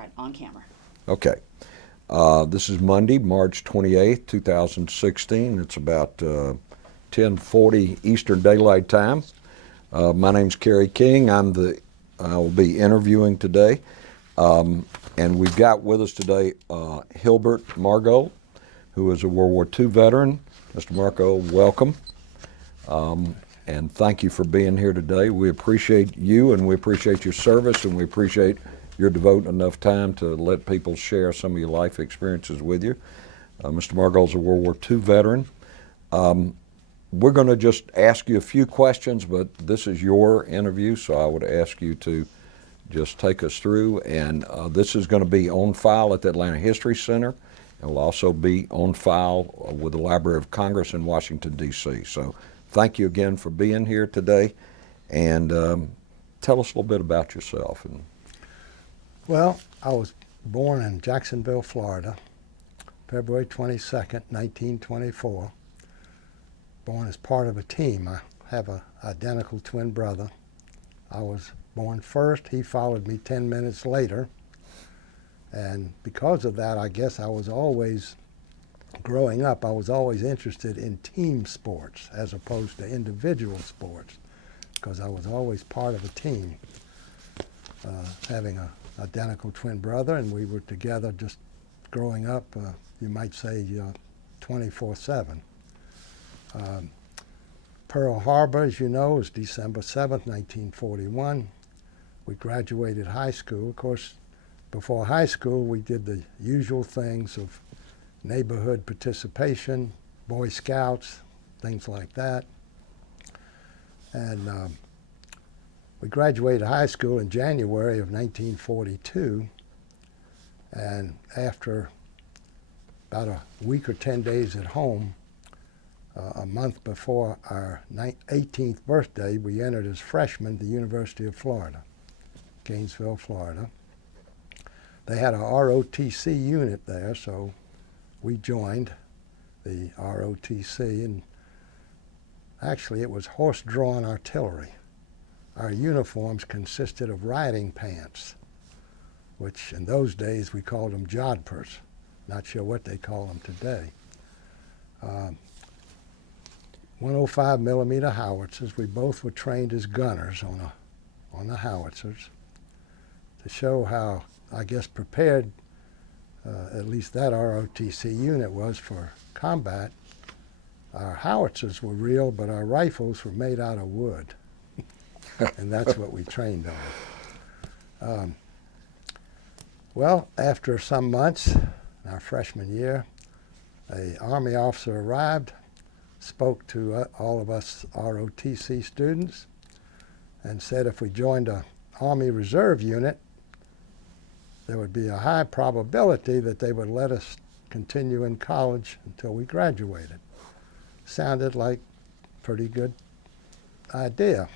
right, on camera. Okay. This is Monday, March 28th, 2016. It's about 10:40 Eastern Daylight Time. My name's Kerry King. I will be interviewing today. And we've got with us today Hilbert Margol, who is a World War II veteran. Mr. Margol, welcome. And thank you for being here today. We appreciate you, and we appreciate your service, and we appreciate your devoting enough time to let people share some of your life experiences with you. Mr. Margol is a World War II veteran. We're going to just ask you a few questions, but this is your interview, so I would ask you to just take us through. And this is going to be on file at the Atlanta History Center. It will also be on file with the Library of Congress in Washington, D.C. So thank you again for being here today. And tell us a little bit about yourself. Well, I was born in Jacksonville, Florida, February 22nd, 1924. Born as part of a team. I have an identical twin brother. I was born first. He followed me 10 minutes later. And because of that, I guess I was always, growing up, I was always interested in team sports as opposed to individual sports, because I was always part of a team. Having an identical twin brother, and we were together just growing up, you might say 24/7. Pearl Harbor, as you know, is December 7th, 1941. We graduated high school. Of course, before high school, we did the usual things of neighborhood participation, Boy Scouts, things like that. And we graduated high school in January of 1942. And after about a week or 10 days at home, a month before our 18th birthday, we entered as freshmen the University of Florida, Gainesville, Florida. They had a ROTC unit there, so we joined the ROTC, and actually it was horse-drawn artillery. Our uniforms consisted of riding pants, which in those days we called them jodhpurs. Not sure what they call them today. 105 millimeter howitzers. We both were trained as gunners on the howitzers to show how, I guess, prepared at least that ROTC unit was for combat. Our howitzers were real, but our rifles were made out of wood. And that's what we trained on. Well, after some months, our freshman year, an Army officer arrived, spoke to all of us ROTC students, and said if we joined an Army Reserve unit, there would be a high probability that they would let us continue in college until we graduated. Sounded like a pretty good idea.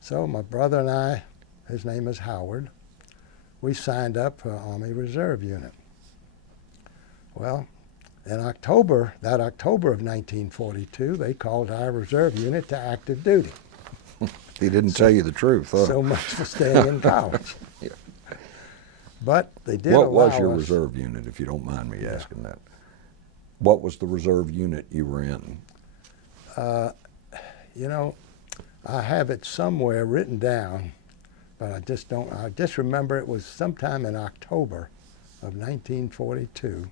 So my brother and I, his name is Howard, we signed up for Army Reserve unit. Well, in October, that October of 1942, they called our reserve unit to active duty. He didn't tell you the truth, huh? So much for staying in college. Yeah. But they did What allow was your us, reserve unit, if you don't mind me asking that? What was the reserve unit you were in? You know, I have it somewhere written down, but I just remember it was sometime in October of 1942.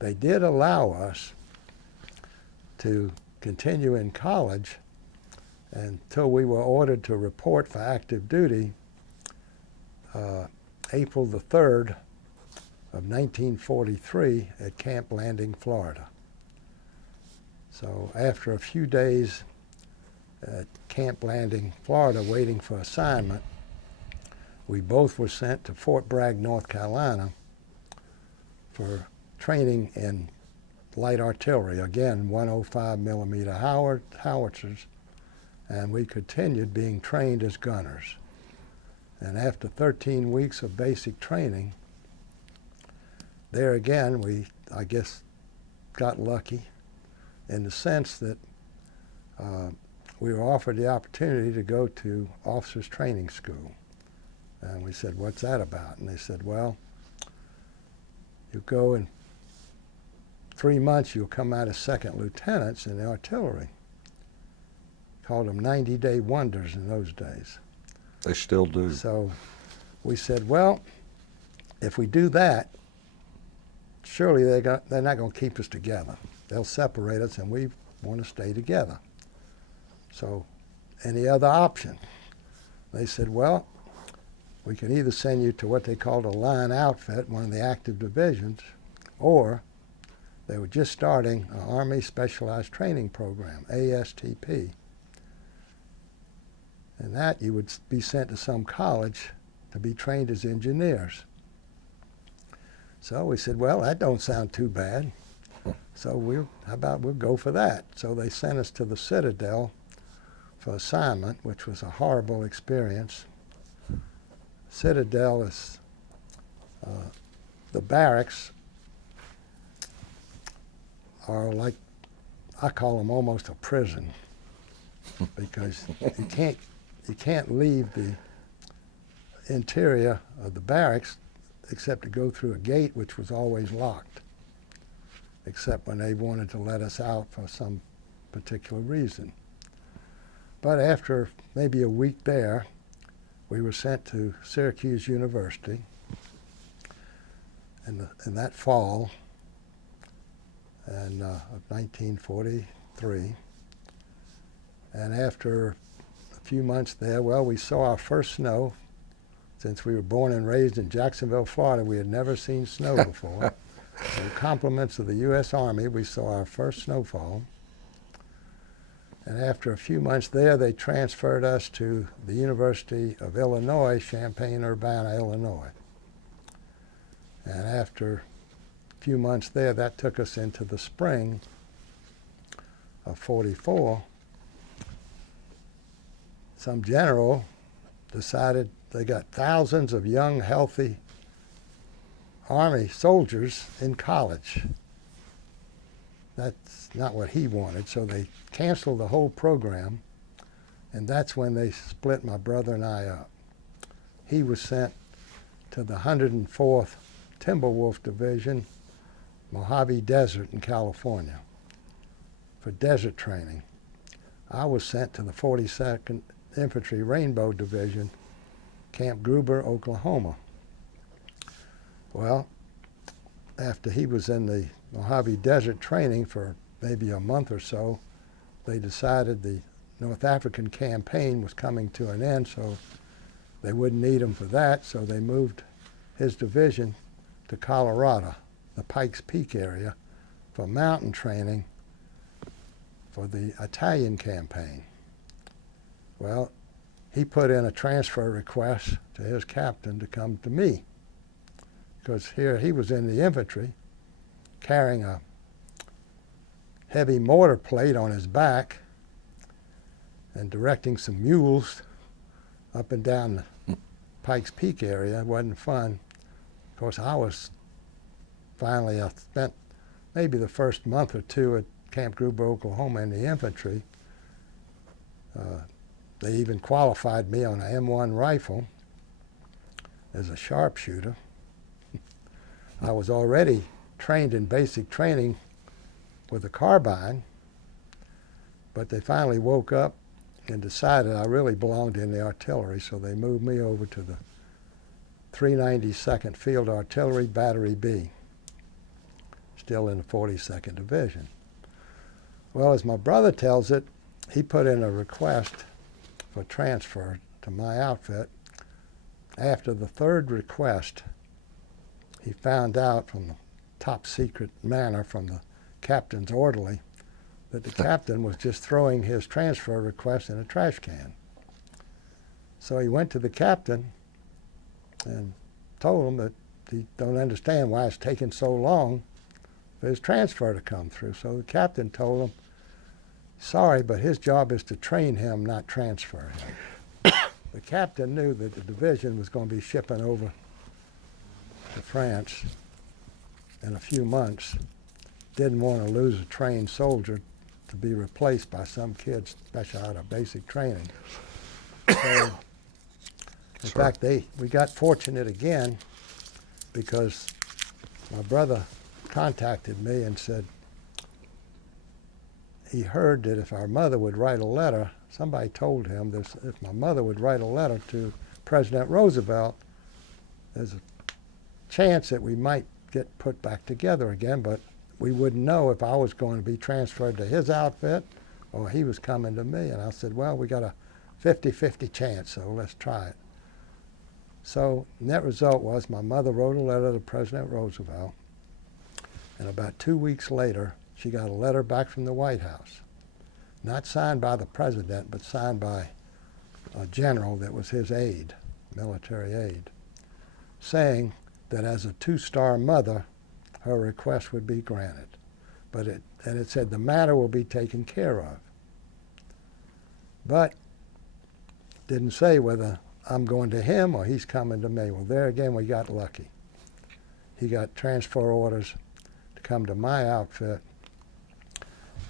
They did allow us to continue in college until we were ordered to report for active duty April the 3rd of 1943 at Camp Landing, Florida. So after a few days at Camp Landing, Florida, waiting for assignment, we both were sent to Fort Bragg, North Carolina for training in light artillery, again 105 millimeter howitzers, and we continued being trained as gunners. And after 13 weeks of basic training, there again we, I guess, got lucky in the sense that we were offered the opportunity to go to officers training school. And we said, what's that about? And they said, well, you go in 3 months, you'll come out as second lieutenants in the artillery. Called them 90-day wonders in those days. They still do. So we said, well, if we do that, surely they're not going to keep us together. They'll separate us, and we want to stay together. So any other option? They said, well, we can either send you to what they called a line outfit, one of the active divisions, or they were just starting an Army Specialized Training Program, ASTP. And that you would be sent to some college to be trained as engineers. So we said, well, that don't sound too bad. So how about we'll go for that? So they sent us to the Citadel for assignment, which was a horrible experience. Citadel is the barracks are like, I call them almost a prison, because you can't leave the interior of the barracks except to go through a gate which was always locked, except when they wanted to let us out for some particular reason. But after maybe a week there, we were sent to Syracuse University in that fall of 1943. And after a few months there, well, we saw our first snow. Since we were born and raised in Jacksonville, Florida, we had never seen snow before. So compliments of the U.S. Army, we saw our first snowfall. And after a few months there, they transferred us to the University of Illinois, Champaign-Urbana, Illinois. And after a few months there, that took us into the spring of '44. Some general decided they got thousands of young, healthy Army soldiers in college. That's not what he wanted, so they canceled the whole program, and that's when they split my brother and I up. He was sent to the 104th Timberwolf Division, Mojave Desert in California, for desert training. I was sent to the 42nd Infantry Rainbow Division, Camp Gruber, Oklahoma. Well, after he was in the Mojave Desert training for maybe a month or so, they decided the North African campaign was coming to an end, so they wouldn't need him for that, so they moved his division to Colorado, the Pikes Peak area, for mountain training for the Italian campaign. Well, he put in a transfer request to his captain to come to me, because here he was in the infantry carrying a heavy mortar plate on his back and directing some mules up and down the Pikes Peak area. It wasn't fun. Of course, I spent maybe the first month or two at Camp Gruber, Oklahoma in the infantry. They even qualified me on an M1 rifle as a sharpshooter. I was already trained in basic training with a carbine, but they finally woke up and decided I really belonged in the artillery, so they moved me over to the 392nd Field Artillery, Battery B, still in the 42nd Division. Well, as my brother tells it, he put in a request for transfer to my outfit. After the third request, he found out from the top secret manner from the captain's orderly that the captain was just throwing his transfer request in a trash can. So he went to the captain and told him that he don't understand why it's taking so long for his transfer to come through. So the captain told him, sorry, but his job is to train him, not transfer him. The captain knew that the division was going to be shipping over to France in a few months, didn't want to lose a trained soldier to be replaced by some kid special out of basic training. So In sir. fact, we got fortunate again because my brother contacted me and said he heard that if our mother would write a letter, somebody told him that if my mother would write a letter to President Roosevelt, there's a chance that we might get put back together again, but we wouldn't know if I was going to be transferred to his outfit or he was coming to me. And I said, well, we got a 50-50 chance, so let's try it. So net result was my mother wrote a letter to President Roosevelt, and about 2 weeks later, she got a letter back from the White House, not signed by the president, but signed by a general that was his aide, military aide, saying that as a two-star mother, her request would be granted. And it said the matter will be taken care of. But didn't say whether I'm going to him or he's coming to me. Well, there again, we got lucky. He got transfer orders to come to my outfit.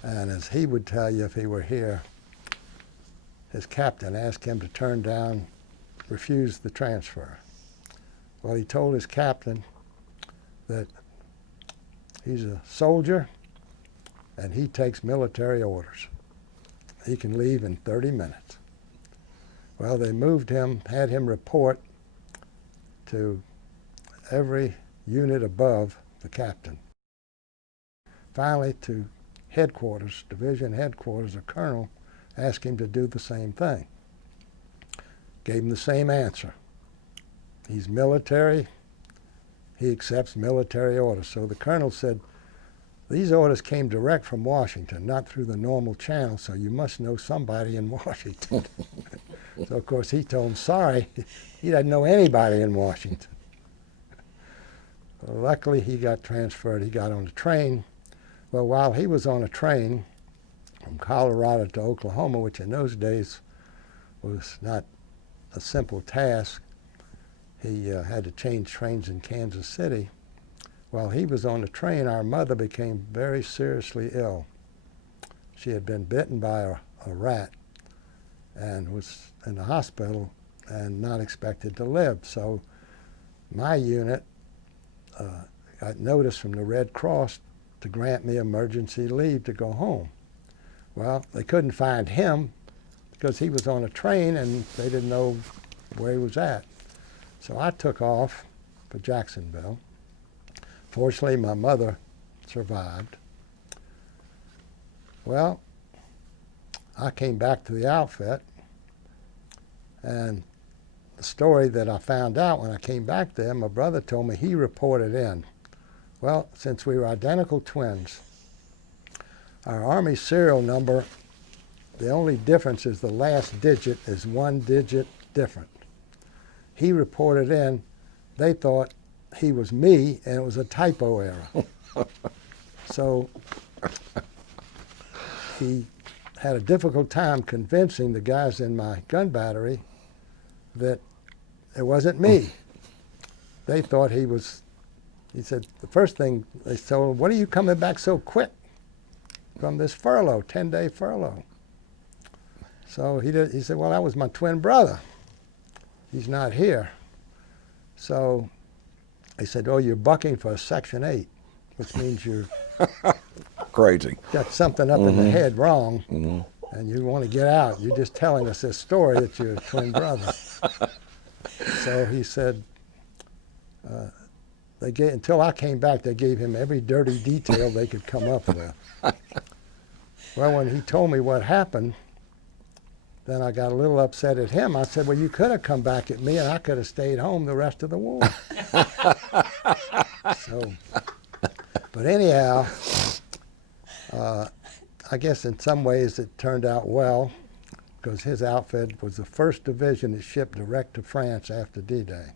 And as he would tell you if he were here, his captain asked him to turn down, refuse the transfer. Well, he told his captain that he's a soldier and he takes military orders. He can leave in 30 minutes. Well, they moved him, had him report to every unit above the captain. Finally, to headquarters, division headquarters, a colonel asked him to do the same thing. Gave him the same answer. He's military. He accepts military orders. So the colonel said, these orders came direct from Washington, not through the normal channel, so you must know somebody in Washington. So, of course, he told him, sorry, he doesn't know anybody in Washington. Well, luckily, he got transferred. He got on a train. Well, while he was on a train from Colorado to Oklahoma, which in those days was not a simple task, he had to change trains in Kansas City. While he was on the train, our mother became very seriously ill. She had been bitten by a rat and was in the hospital and not expected to live. So my unit got notice from the Red Cross to grant me emergency leave to go home. Well, they couldn't find him because he was on a train and they didn't know where he was at. So I took off for Jacksonville. Fortunately, my mother survived. Well, I came back to the outfit, and the story that I found out when I came back there, my brother told me he reported in. Well, since we were identical twins, our Army serial number, the only difference is the last digit is 1 digit different. He reported in. They thought he was me, and it was a typo error. So he had a difficult time convincing the guys in my gun battery that it wasn't me. They thought he was, he said, the first thing they told him, what are you coming back so quick from this furlough, 10-day furlough? So he said, well, that was my twin brother. He's not here. So they said, oh, you're bucking for a Section 8, which means you're Crazy. got something up in the head wrong, and you want to get out. You're just telling us this story that you're a twin brother. So he said, until I came back, they gave him every dirty detail they could come up with. Well, when he told me what happened, then I got a little upset at him. I said, well, you could have come back at me, and I could have stayed home the rest of the war. But anyhow, I guess in some ways it turned out well, because his outfit was the first division that shipped direct to France after D-Day.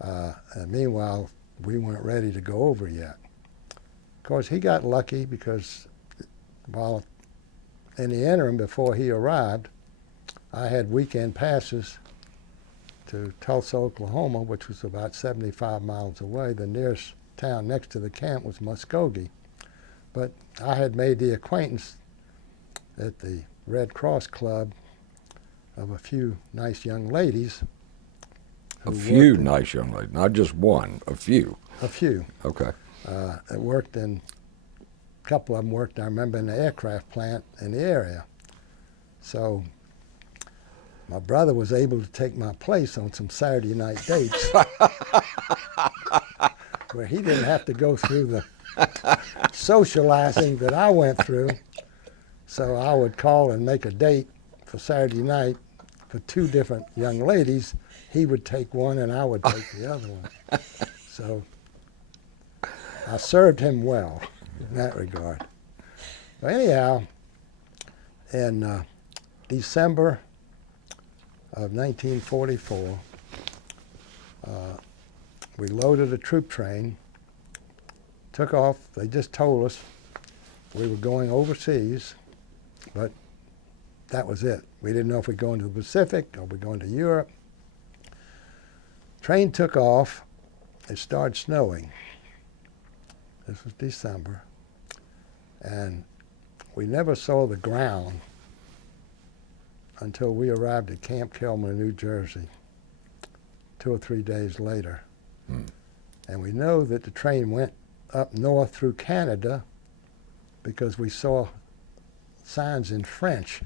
And meanwhile, we weren't ready to go over yet. Of course, he got lucky because while in the interim, before he arrived, I had weekend passes to Tulsa, Oklahoma, which was about 75 miles away. The nearest town next to the camp was Muskogee. But I had made the acquaintance at the Red Cross Club of a few nice young ladies. A few nice young ladies, not just one, a few. A few. Okay. That worked in, a couple of them worked, I remember, in the aircraft plant in the area. So my brother was able to take my place on some Saturday night dates where he didn't have to go through the socializing that I went through. So I would call and make a date for Saturday night for two different young ladies. He would take one and I would take the other one. So I served him well in that regard. But anyhow, in December of 1944, we loaded a troop train, took off. They just told us we were going overseas, but that was it. We didn't know if we were going to the Pacific or we were going to Europe. Train took off. It started snowing. This was December. And we never saw the ground until we arrived at Camp Kilmer, New Jersey, 2 or 3 days later. And we know that the train went up north through Canada because we saw signs in French.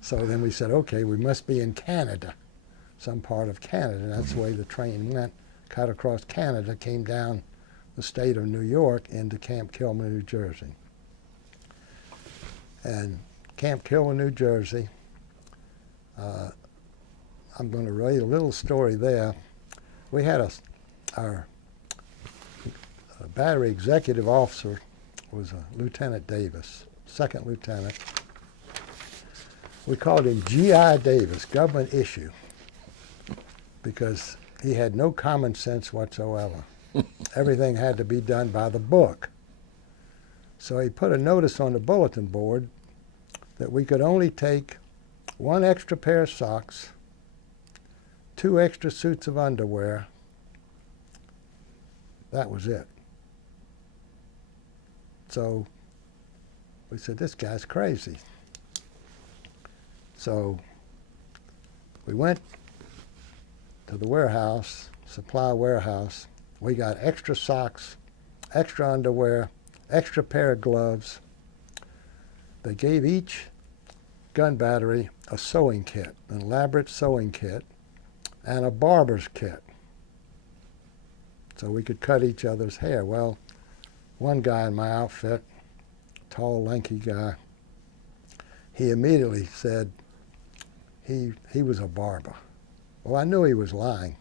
So then we said, okay, we must be in Canada, some part of Canada. That's the way the train went, cut across Canada, came down the state of New York into Camp Kilmer, New Jersey. And Camp Kilmer, New Jersey, I'm going to relate a little story there. We had our battery executive officer was Lieutenant Davis, second lieutenant. We called him G.I. Davis, government issue, because he had no common sense whatsoever. Everything had to be done by the book. So he put a notice on the bulletin board that we could only take 1 extra pair of socks, 2 extra suits of underwear. That was it. So we said, this guy's crazy. So we went to the warehouse, supply warehouse. We got extra socks, extra underwear, extra pair of gloves. They gave each gun battery a sewing kit, an elaborate sewing kit, and a barber's kit, so we could cut each other's hair. Well, one guy in my outfit, tall, lanky guy, he immediately said he was a barber. Well, I knew he was lying.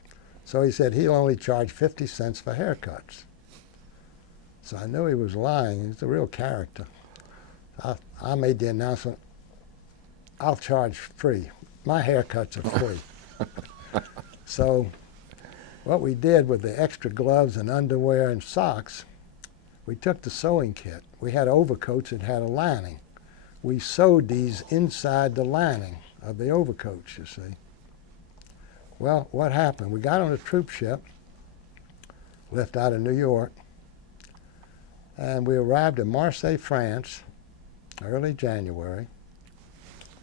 So he said he'll only charge 50 cents for haircuts. So I knew he was lying. He's a real character. I made the announcement, I'll charge free. My haircuts are free. So what we did with the extra gloves and underwear and socks, we took the sewing kit. We had overcoats that had a lining. We sewed these inside the lining of the overcoats, you see. Well, what happened? We got on a troop ship, left out of New York, and we arrived in Marseille, France, early January.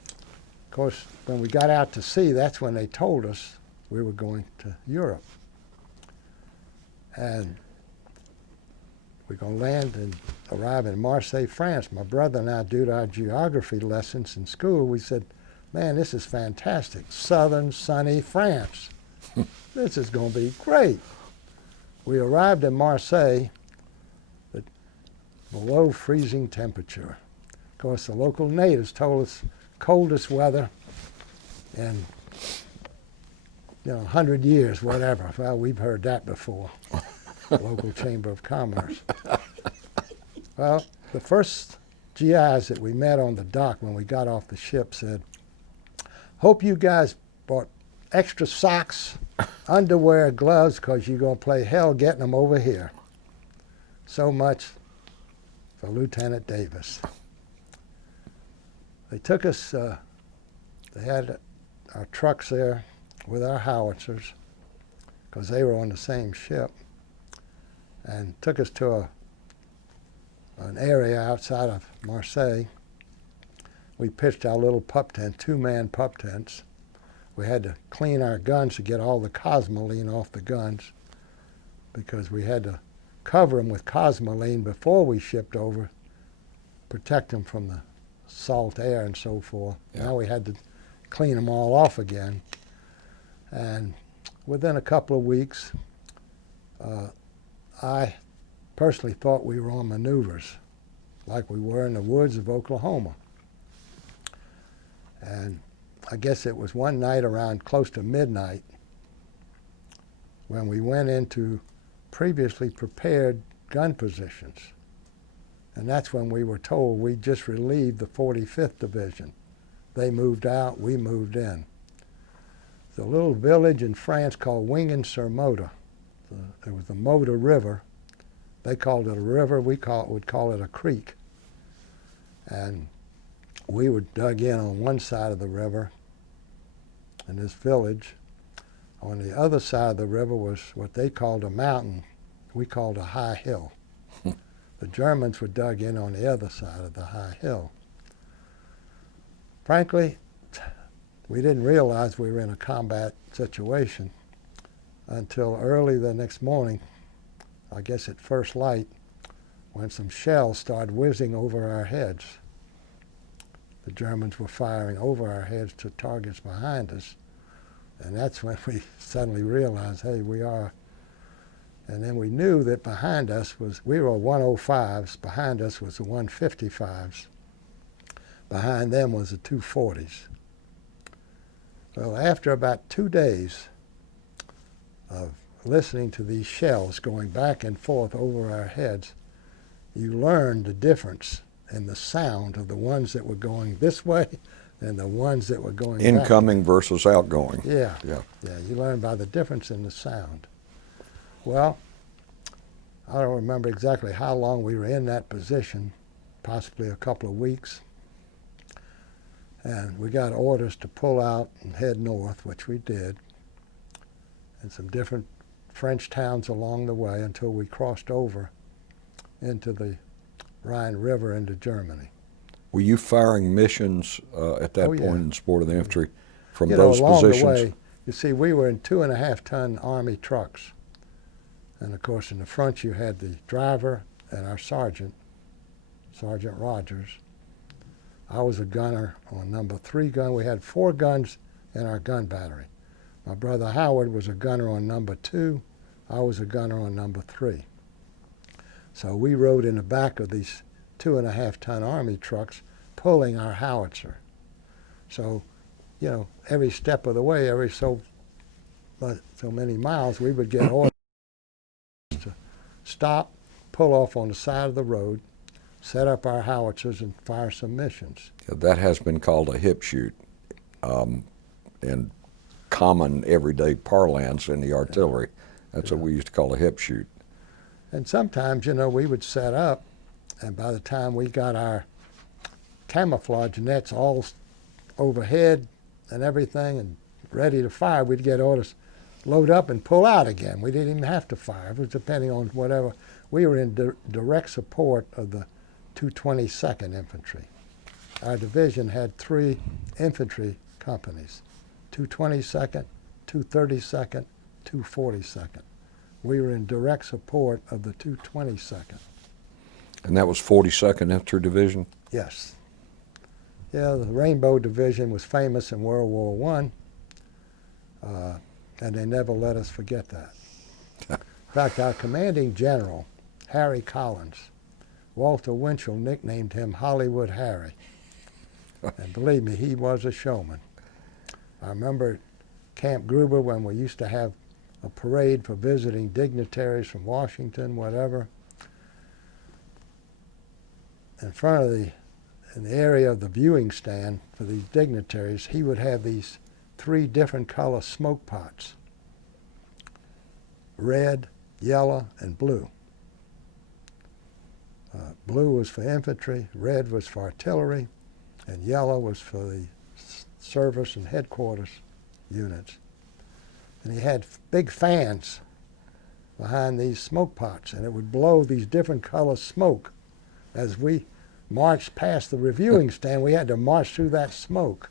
Of course, when we got out to sea, that's when they told us we were going to Europe. And we're going to land and arrive in Marseille, France. My brother and I, due to our geography lessons in school, we said, man, this is fantastic. Southern, sunny France. This is going to be great. We arrived in Marseille at below freezing temperature. Of course, the local natives told us coldest weather in 100 years, whatever. Well, we've heard that before. Local Chamber of Commerce. Well, the first GIs that we met on the dock when we got off the ship said, hope you guys bought extra socks, underwear, gloves, because you're going to play hell getting them over here. So much for Lieutenant Davis. They took us, they had our trucks there with our howitzers, because they were on the same ship, and took us to an area outside of Marseille. we pitched our little pup tent, 2-man pup tents. We had to clean our guns to get all the cosmoline off the guns because we had to cover them with cosmoline before we shipped over, protect them from the salt air and so forth. Yeah. Now we had to clean them all off again. And within a couple of weeks, I personally thought we were on maneuvers like we were in the woods of Oklahoma. And I guess it was one night around close to midnight when we went into previously prepared gun positions. And that's when we were told we just relieved the 45th Division. They moved out, we moved in. The little village in France called Wingen-sur-Moda. It was the Moda River. They called it a river, would call it a creek. And we were dug in on one side of the river in this village. On the other side of the river was what they called a mountain. We called a high hill. The Germans were dug in on the other side of the high hill. Frankly, we didn't realize we were in a combat situation until early the next morning, I guess at first light, when some shells started whizzing over our heads. The Germans were firing over our heads to targets behind us. And that's when we suddenly realized, hey, we are. And then we knew that behind us we were 105s, behind us was the 155s. Behind them was the 240s. Well, after about 2 days of listening to these shells going back and forth over our heads, you learned the difference in the sound of the ones that were going this way and the ones that were going Incoming back. versus outgoing. Yeah. Yeah. Yeah, you learn by the difference in the sound. Well, I don't remember exactly how long we were in that position, possibly a couple of weeks. And we got orders to pull out and head north, which we did, and some different French towns along the way until we crossed over into the Rhine River into Germany. Were you firing missions at that Oh, yeah. point in support of the infantry from You those know, along positions? the way, you see, we were in 2.5-ton Army trucks. And of course, in the front you had the driver and our sergeant, Sergeant Rogers. I was a gunner on number 3 gun. We had 4 guns in our gun battery. My brother Howard was a gunner on number 2. I was a gunner on number 3. So we rode in the back of these 2.5-ton Army trucks pulling our howitzer. So, you know, every step of the way, every so many miles, we would get orders to stop, pull off on the side of the road, set up our howitzers, and fire some missions. That has been called a hip shoot in common everyday parlance in the artillery. That's what we used to call a hip shoot. And sometimes, you know, we would set up, and by the time we got our camouflage nets all overhead and everything and ready to fire, we'd get orders, load up and pull out again. We didn't even have to fire. It was depending on whatever. We were in direct support of the 222nd Infantry. Our division had 3 infantry companies, 222nd, 232nd, 242nd. We were in direct support of the 222nd. And that was 42nd Infantry Division? Yes. Yeah, the Rainbow Division was famous in World War I, and they never let us forget that. In fact, our commanding general, Harry Collins, Walter Winchell nicknamed him Hollywood Harry. And believe me, he was a showman. I remember Camp Gruber when we used to have a parade for visiting dignitaries from Washington, whatever. In front of in the area of the viewing stand for these dignitaries, he would have these 3 different color smoke pots: red, yellow, and blue. Blue was for infantry, red was for artillery, and yellow was for the service and headquarters units. And he had big fans behind these smoke pots, and it would blow these different color smoke as we marched past the reviewing stand. We had to march through that smoke.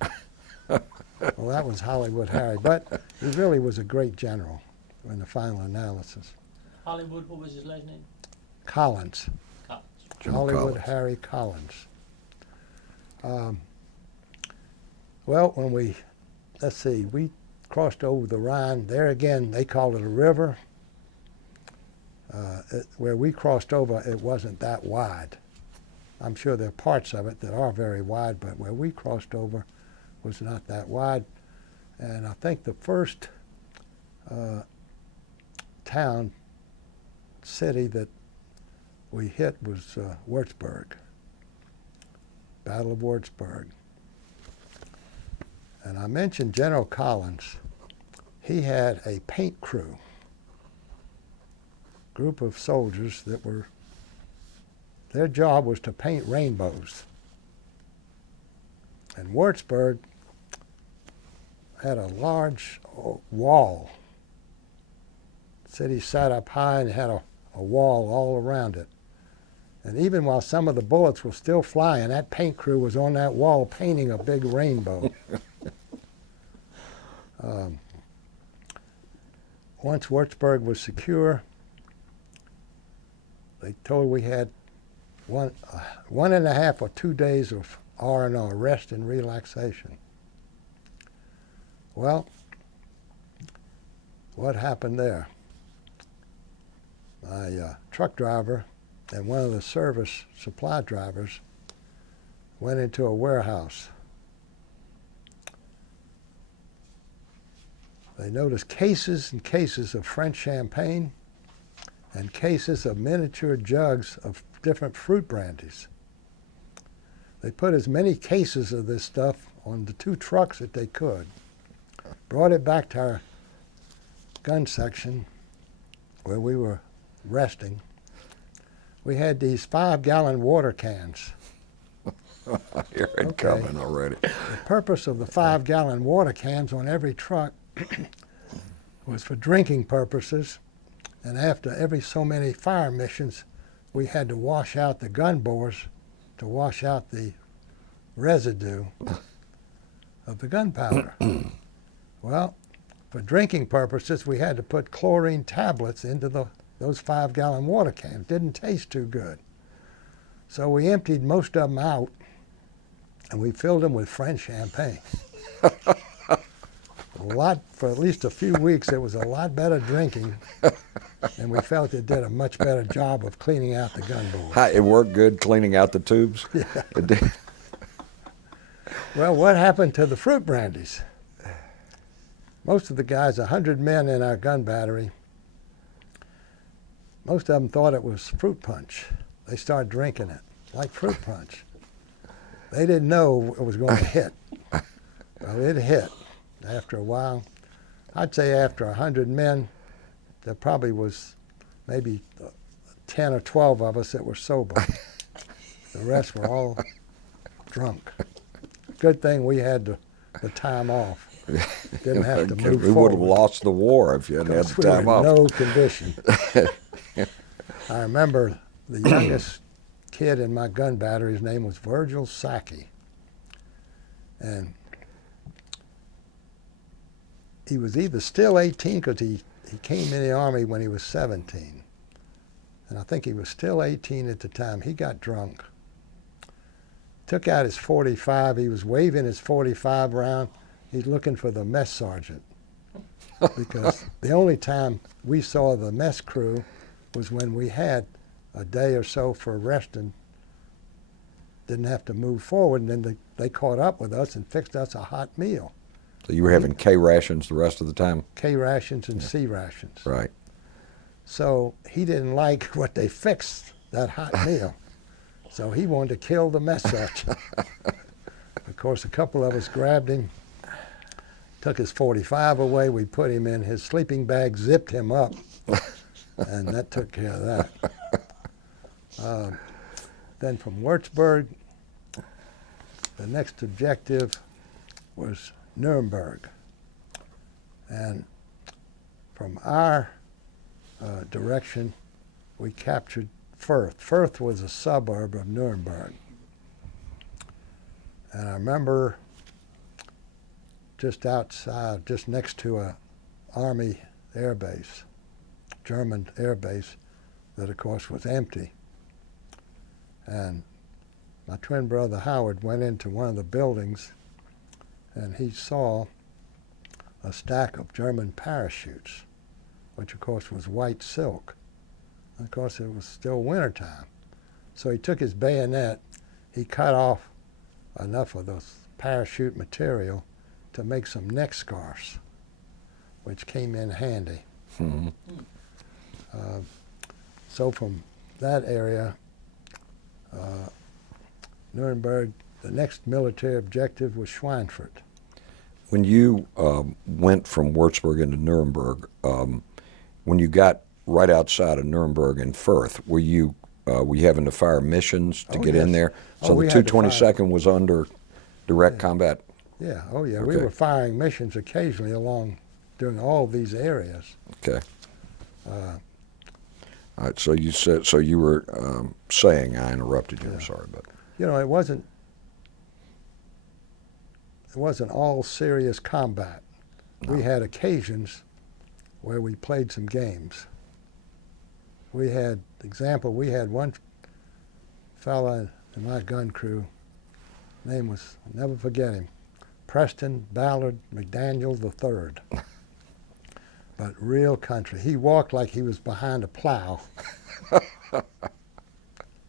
Well, that was Hollywood Harry. But he really was a great general in the final analysis. Hollywood, what was his last name? Collins. Collins. Hollywood Collins. Harry Collins. Well, when we crossed over the Rhine. There again, they called it a river. Where we crossed over, it wasn't that wide. I'm sure there are parts of it that are very wide, but where we crossed over was not that wide. And I think the first city that we hit was Wurzburg, Battle of Wurzburg. And I mentioned General Collins. He had a paint crew, group of soldiers that their job was to paint rainbows. And Wurzburg had a large wall. The city sat up high and had a wall all around it. And even while some of the bullets were still flying, that paint crew was on that wall painting a big rainbow. Once Wurzburg was secure, they told we had 1.5 or 2 days of R&R, rest and relaxation. Well, what happened there? My truck driver and one of the service supply drivers went into a warehouse. They noticed cases and cases of French champagne and cases of miniature jugs of different fruit brandies. They put as many cases of this stuff on the 2 trucks that they could, brought it back to our gun section where we were resting. We had these 5-gallon water cans. I hear it coming already. The purpose of the 5-gallon water cans on every truck was for drinking purposes, and after every so many fire missions, we had to wash out the gun bores to wash out the residue of the gunpowder. Well, for drinking purposes, we had to put chlorine tablets into those 5-gallon water cans. Didn't taste too good. So we emptied most of them out, and we filled them with French champagne. For at least a few weeks, it was a lot better drinking, and we felt it did a much better job of cleaning out the gun bores. It worked good cleaning out the tubes? Yeah. It did. Well, what happened to the fruit brandies? Most of the guys, 100 men in our gun battery, most of them thought it was fruit punch. They started drinking it like fruit punch. They didn't know it was going to hit. Well, it hit. After a while, I'd say after 100 men, there probably was maybe 10 or 12 of us that were sober. The rest were all drunk. Good thing we had the time off. Didn't have to move We forward. would have lost the war if you hadn't had the time we were off. in no condition. I remember the youngest kid in my gun battery, his name was Virgil Sacchi. And he was either still 18, because he came in the Army when he was 17. And I think he was still 18 at the time. He got drunk. Took out his .45. He was waving his .45 around. He's looking for the mess sergeant. Because the only time we saw the mess crew was when we had a day or so for resting. Didn't have to move forward, and then they caught up with us and fixed us a hot meal. So you were having K rations the rest of the time? K rations and C rations. Right. So he didn't like what they fixed, that hot meal. So he wanted to kill the mess sergeant. Of course, a couple of us grabbed him, took his .45 away. We put him in his sleeping bag, zipped him up, and that took care of that. Then from Wurzburg, the next objective was Nuremberg. And from our direction, we captured Fürth. Fürth was a suburb of Nuremberg. And I remember just outside, just next to a Army air base, German air base, that of course was empty. And my twin brother Howard went into one of the buildings and he saw a stack of German parachutes, which of course was white silk. And of course it was still wintertime. So he took his bayonet, he cut off enough of those parachute material to make some neck scarves, which came in handy. Mhm. So from that area, Nuremberg, the next military objective was Schweinfurt. When you went from Wurzburg into Nuremberg, when you got right outside of Nuremberg and Fürth, were you having to fire missions to Oh, get yes. in there? Oh, So we the had to fire. 222nd was under direct Yeah. combat? Yeah, oh yeah, we Okay. were firing missions occasionally along during all these areas. Okay. Uh, All right, so you said, so you were saying, I interrupted you, I'm Yeah. sorry, but you know, it wasn't all serious combat. No. We had occasions where we played some games. We had one fella in my gun crew, name was, I'll never forget him, Preston Ballard McDaniel III. But real country. He walked like he was behind a plow.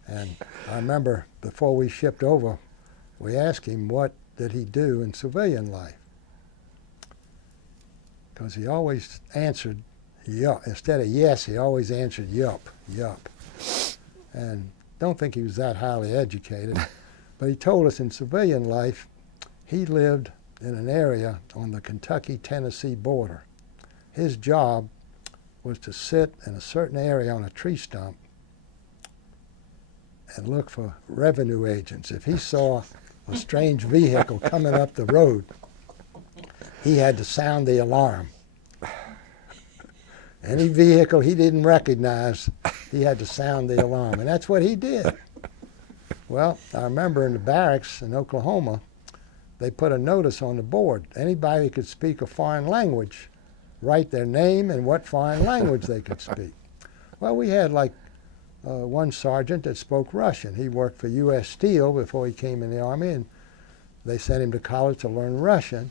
And I remember before we shipped over, we asked him what did he do in civilian life. Because he always answered yup. Instead of yes, he always answered yup, yup. And don't think he was that highly educated. But he told us in civilian life, he lived in an area on the Kentucky-Tennessee border. His job was to sit in a certain area on a tree stump and look for revenue agents. If he saw a strange vehicle coming up the road, he had to sound the alarm. Any vehicle he didn't recognize, he had to sound the alarm, and that's what he did. Well, I remember in the barracks in Oklahoma, they put a notice on the board. Anybody who could speak a foreign language, write their name and what foreign language they could speak. Well, we had like one sergeant that spoke Russian. He worked for U.S. Steel before he came in the Army, and they sent him to college to learn Russian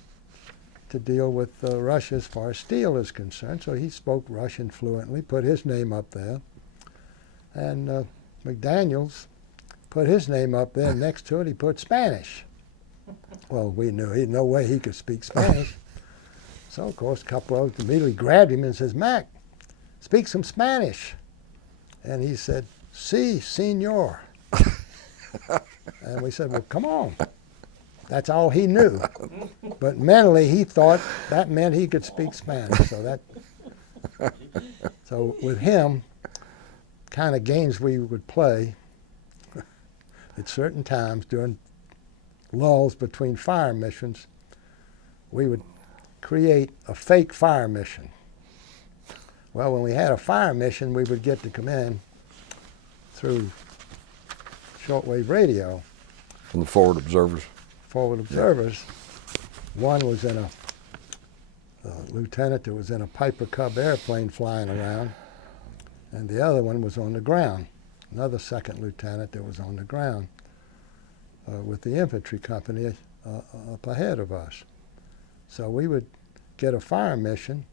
to deal with Russia as far as steel is concerned. So he spoke Russian fluently, put his name up there. And McDaniels put his name up there. Next to it, he put Spanish. Well, we knew no way he could speak Spanish. So, of course, a couple of us immediately grabbed him and says, Mac, speak some Spanish. And he said, Si, senor. And we said, well, come on. That's all he knew. But mentally, he thought that meant he could speak Spanish. So with him, kind of games we would play at certain times during lulls between fire missions, we would create a fake fire mission. Well, when we had a fire mission, we would get to come in through shortwave radio. from the forward observers. Forward observers. One was in a lieutenant that was in a Piper Cub airplane flying around, and the other one was on the ground. Another second lieutenant that was on the ground with the infantry company up ahead of us. So we would get a fire mission,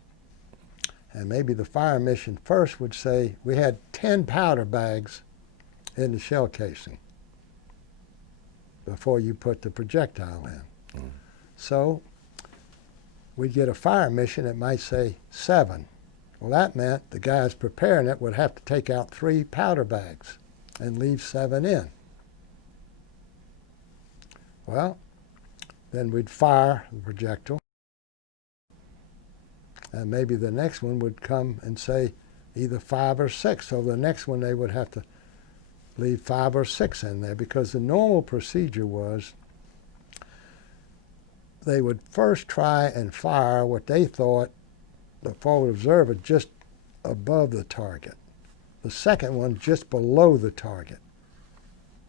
and maybe the fire mission first would say, we had 10 powder bags in the shell casing before you put the projectile in. Mm. So we'd get a fire mission that might say 7. Well, that meant the guys preparing it would have to take out 3 powder bags and leave 7 in. Well, then we'd fire the projectile, and maybe the next one would come and say either 5 or 6. So the next one they would have to leave 5 or 6 in there, because the normal procedure was they would first try and fire what they thought, the forward observer, just above the target. The second one just below the target.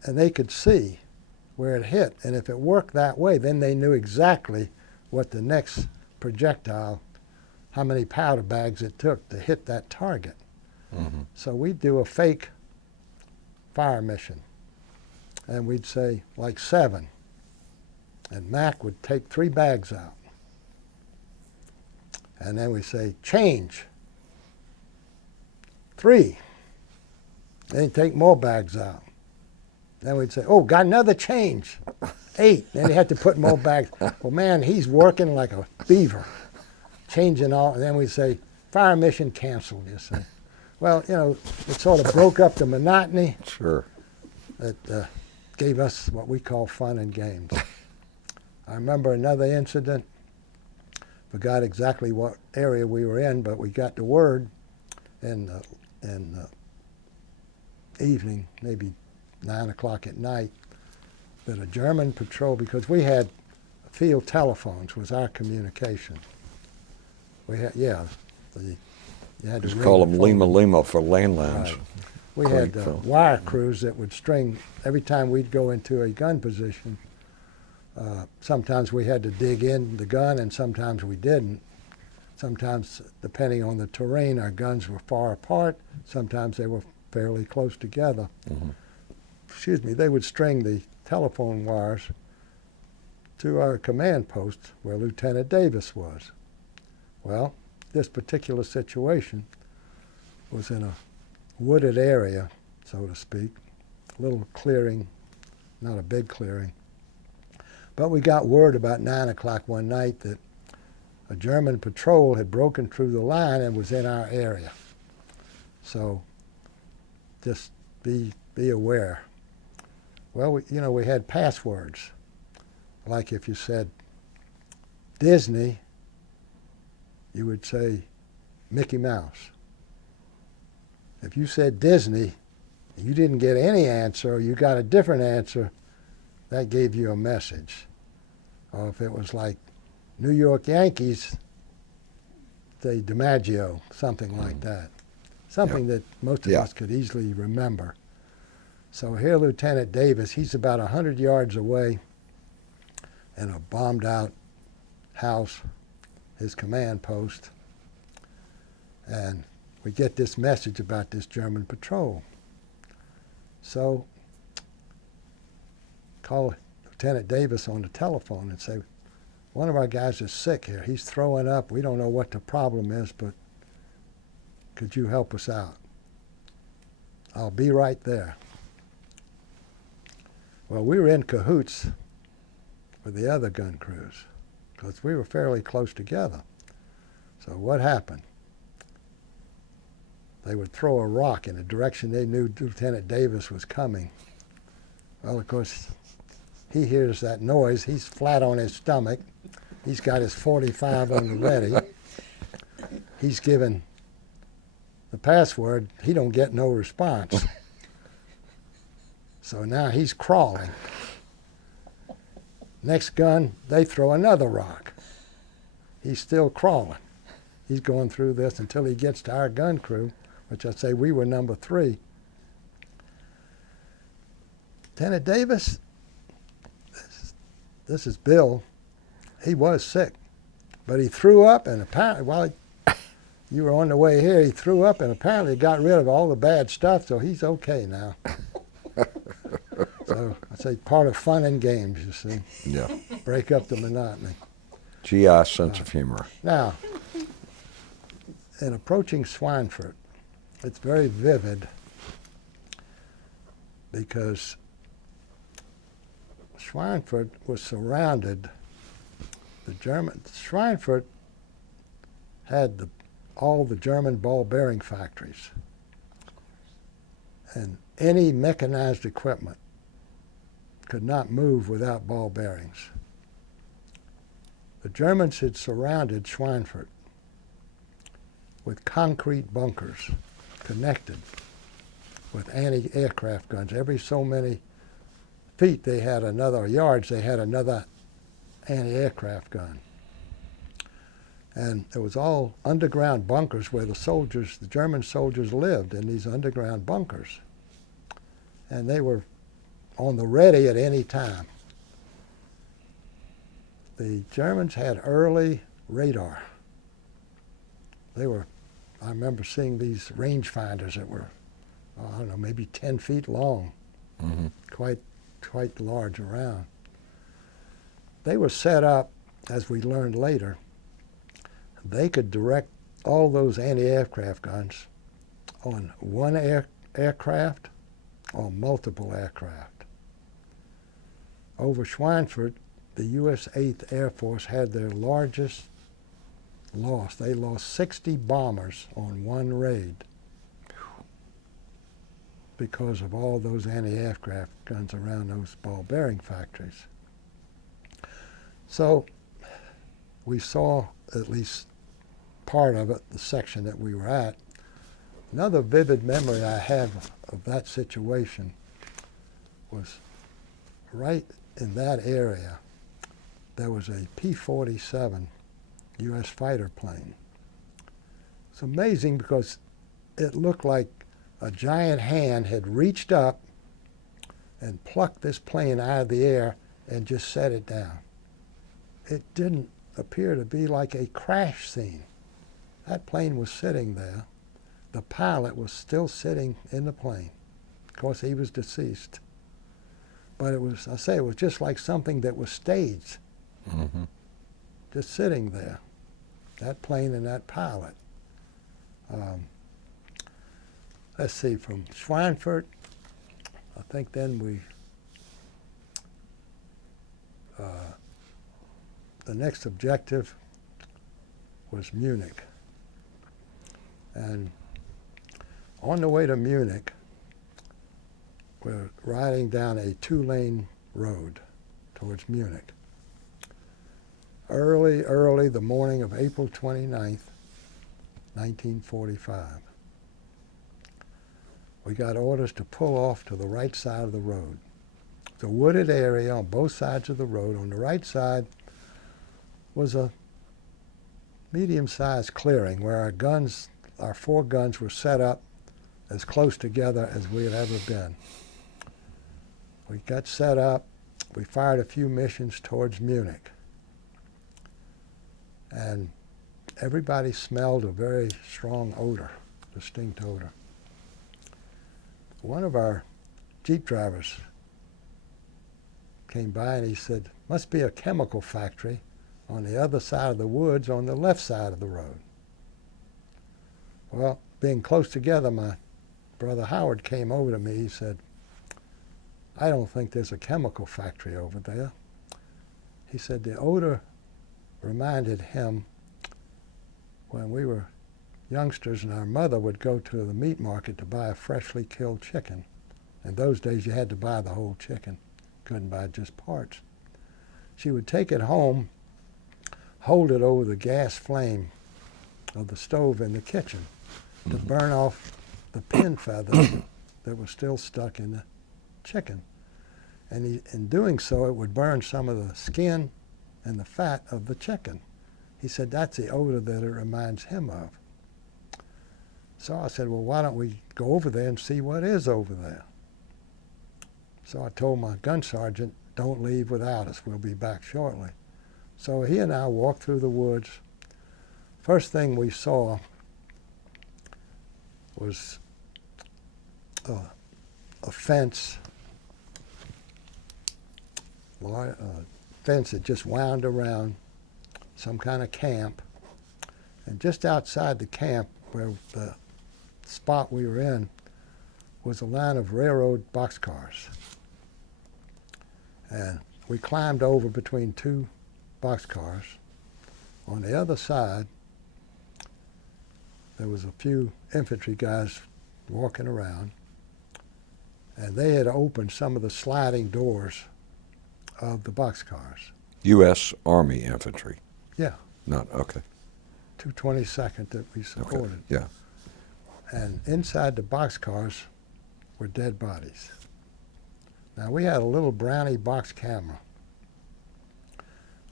And they could see where it hit. And if it worked that way, then they knew exactly what the next projectile, how many powder bags it took to hit that target. Mm-hmm. So we'd do a fake fire mission. And we'd say, like 7. And Mac would take 3 bags out. And then we say, change. 3. Then he'd take more bags out. Then we'd say, oh, got another change. 8. Then he had to put more bags. Well, man, he's working like a beaver, changing all. And then we'd say, fire mission canceled, you see. Well, you know, it sort of broke up the monotony. Sure. It gave us what we call fun and games. I remember another incident. Forgot exactly what area we were in, but we got the word in the evening, maybe 9 o'clock at night, that a German patrol, because we had field telephones was our communication. We had, you had to Just ring call the them phone. Lima Lima for landlines. Right. We had wire crews that would string, every time we'd go into a gun position, sometimes we had to dig in the gun and sometimes we didn't. Sometimes, depending on the terrain, our guns were far apart. Sometimes they were fairly close together. Mm-hmm. Excuse me, they would string the telephone wires to our command post where Lieutenant Davis was. Well, this particular situation was in a wooded area, so to speak, a little clearing, not a big clearing. But we got word about 9 o'clock one night that a German patrol had broken through the line and was in our area. So just be aware. Well, we had passwords. Like if you said Disney, you would say Mickey Mouse. If you said Disney, and you didn't get any answer, or you got a different answer, that gave you a message. Or if it was like New York Yankees, say DiMaggio, something like that. Something that most of us could easily remember. So here Lieutenant Davis, he's about 100 yards away in a bombed out house, his command post, and we get this message about this German patrol. So call Lieutenant Davis on the telephone and say, one of our guys is sick here. He's throwing up. We don't know what the problem is, but could you help us out? I'll be right there. Well, we were in cahoots with the other gun crews because we were fairly close together. So what happened? They would throw a rock in the direction they knew Lieutenant Davis was coming. Well, of course, he hears that noise. He's flat on his stomach. He's got his .45 on the ready. He's given the password. He don't get no response. So now he's crawling. Next gun, they throw another rock. He's still crawling. He's going through this until he gets to our gun crew, which I say we were number 3. Lieutenant Davis, this is Bill. He was sick, but he threw up, and apparently while you were on the way here, he threw up and apparently got rid of all the bad stuff, so he's okay now. So I say part of fun and games, you see. Yeah. Break up the monotony. GI sense of humor. Now, in approaching Schweinfurt, it's very vivid because Schweinfurt was surrounded. Schweinfurt had all the German ball bearing factories and any mechanized equipment could not move without ball bearings. The Germans had surrounded Schweinfurt with concrete bunkers connected with anti-aircraft guns. Every so many feet they had another, yards they had another anti-aircraft gun. And it was all underground bunkers where the German soldiers lived in these underground bunkers. And they were on the ready at any time. The Germans had early radar. I remember seeing these rangefinders that were, I don't know, maybe 10 feet long, quite large around. They were set up, as we learned later, they could direct all those anti-aircraft guns on one aircraft or multiple aircraft. Over Schweinfurt, the U.S. 8th Air Force had their largest loss. They lost 60 bombers on one raid because of all those anti-aircraft guns around those ball bearing factories. So we saw at least part of it, the section that we were at. Another vivid memory I have of that situation was right in that area, there was a P-47 U.S. fighter plane. It's amazing because it looked like a giant hand had reached up and plucked this plane out of the air and just set it down. It didn't appear to be like a crash scene. That plane was sitting there. The pilot was still sitting in the plane. Of course, he was deceased. But it was, it was just like something that was staged. Just sitting there, that plane and that pilot. Let's see, from Schweinfurt, I think then the next objective was Munich. And on the way to Munich, we're riding down a 2-lane road towards Munich. Early the morning of April 29th, 1945. We got orders to pull off to the right side of the road. It's a wooded area on both sides of the road. On the right side was a medium-sized clearing where our 4 guns were set up as close together as we had ever been. We got set up. We fired a few missions towards Munich. And everybody smelled a very strong odor, distinct odor. One of our Jeep drivers came by and he said, "Must be a chemical factory on the other side of the woods on the left side of the road." Well, being close together, my brother Howard came over to me. He said, "I don't think there's a chemical factory over there." He said the odor reminded him when we were youngsters and our mother would go to the meat market to buy a freshly killed chicken. In those days you had to buy the whole chicken, couldn't buy just parts. She would take it home, hold it over the gas flame of the stove in the kitchen to burn off the pin feathers that were still stuck in the chicken. And in doing so, it would burn some of the skin and the fat of the chicken. He said that's the odor that it reminds him of. So I said, well, why don't we go over there and see what is over there? So I told my gun sergeant, don't leave without us. We'll be back shortly. So he and I walked through the woods. First thing we saw was a fence, fence that just wound around some kind of camp. And just outside the camp, where the spot we were in, was a line of railroad boxcars. And we climbed over between 2 boxcars. On the other side, there was a few infantry guys walking around, and they had opened some of the sliding doors of the boxcars. U.S. Army infantry? Yeah. Not, okay. 222nd that we supported. Okay. Yeah. And inside the boxcars were dead bodies. Now, we had a little brownie box camera.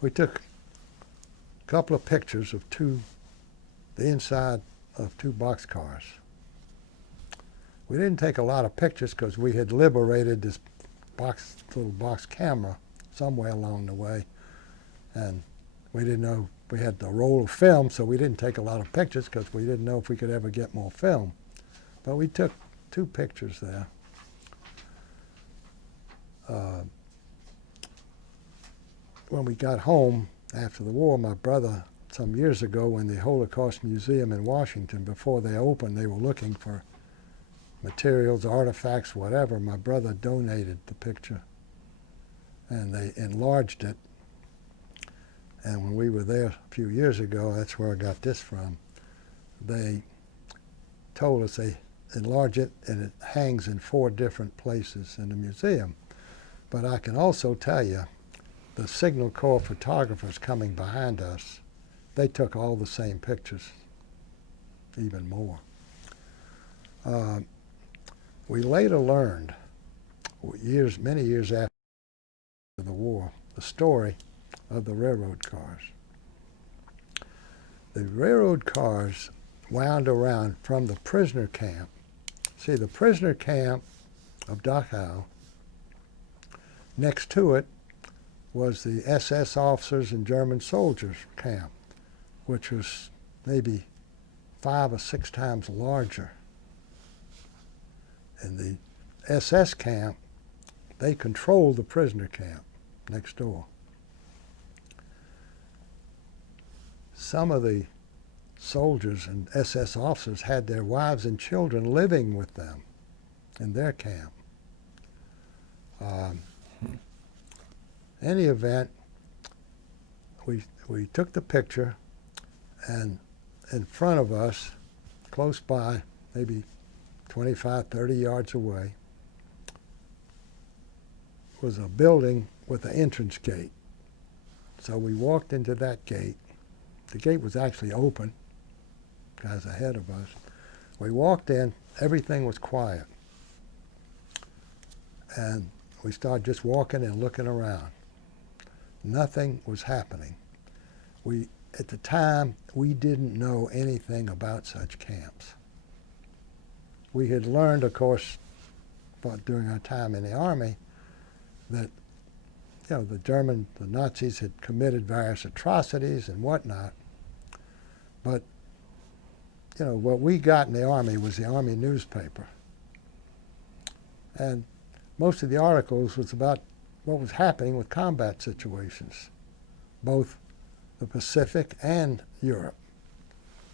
We took a couple of pictures of the inside of 2 boxcars. We didn't take a lot of pictures because we had liberated this little box camera somewhere along the way, and we didn't know we had the roll of film, so we didn't take a lot of pictures because we didn't know if we could ever get more film. But we took 2 pictures there. When we got home after the war, my brother, some years ago, in the Holocaust Museum in Washington, before they opened, they were looking for materials, artifacts, whatever. My brother donated the picture, and they enlarged it. And when we were there a few years ago, that's where I got this from. They told us they enlarge it, and it hangs in 4 different places in the museum. But I can also tell you, the Signal Corps photographers coming behind us, they took all the same pictures, even more. We later learned, many years after the war, the story of the railroad cars. The railroad cars wound around from the prisoner camp. See, the prisoner camp of Dachau, next to it was the SS officers and German soldiers camp, which was maybe 5 or 6 times larger. In the SS camp, they controlled the prisoner camp next door. Some of the soldiers and SS officers had their wives and children living with them in their camp. Any event, we took the picture, and in front of us, close by, maybe 25, 30 yards away, was a building with an entrance gate. So we walked into that gate. The gate was actually open, guys ahead of us. We walked in, everything was quiet. And we started just walking and looking around. Nothing was happening. At the time, we didn't know anything about such camps. We had learned, of course, during our time in the Army, that the Nazis had committed various atrocities and whatnot. But what we got in the Army was the Army newspaper. And most of the articles was about what was happening with combat situations, both the Pacific and Europe.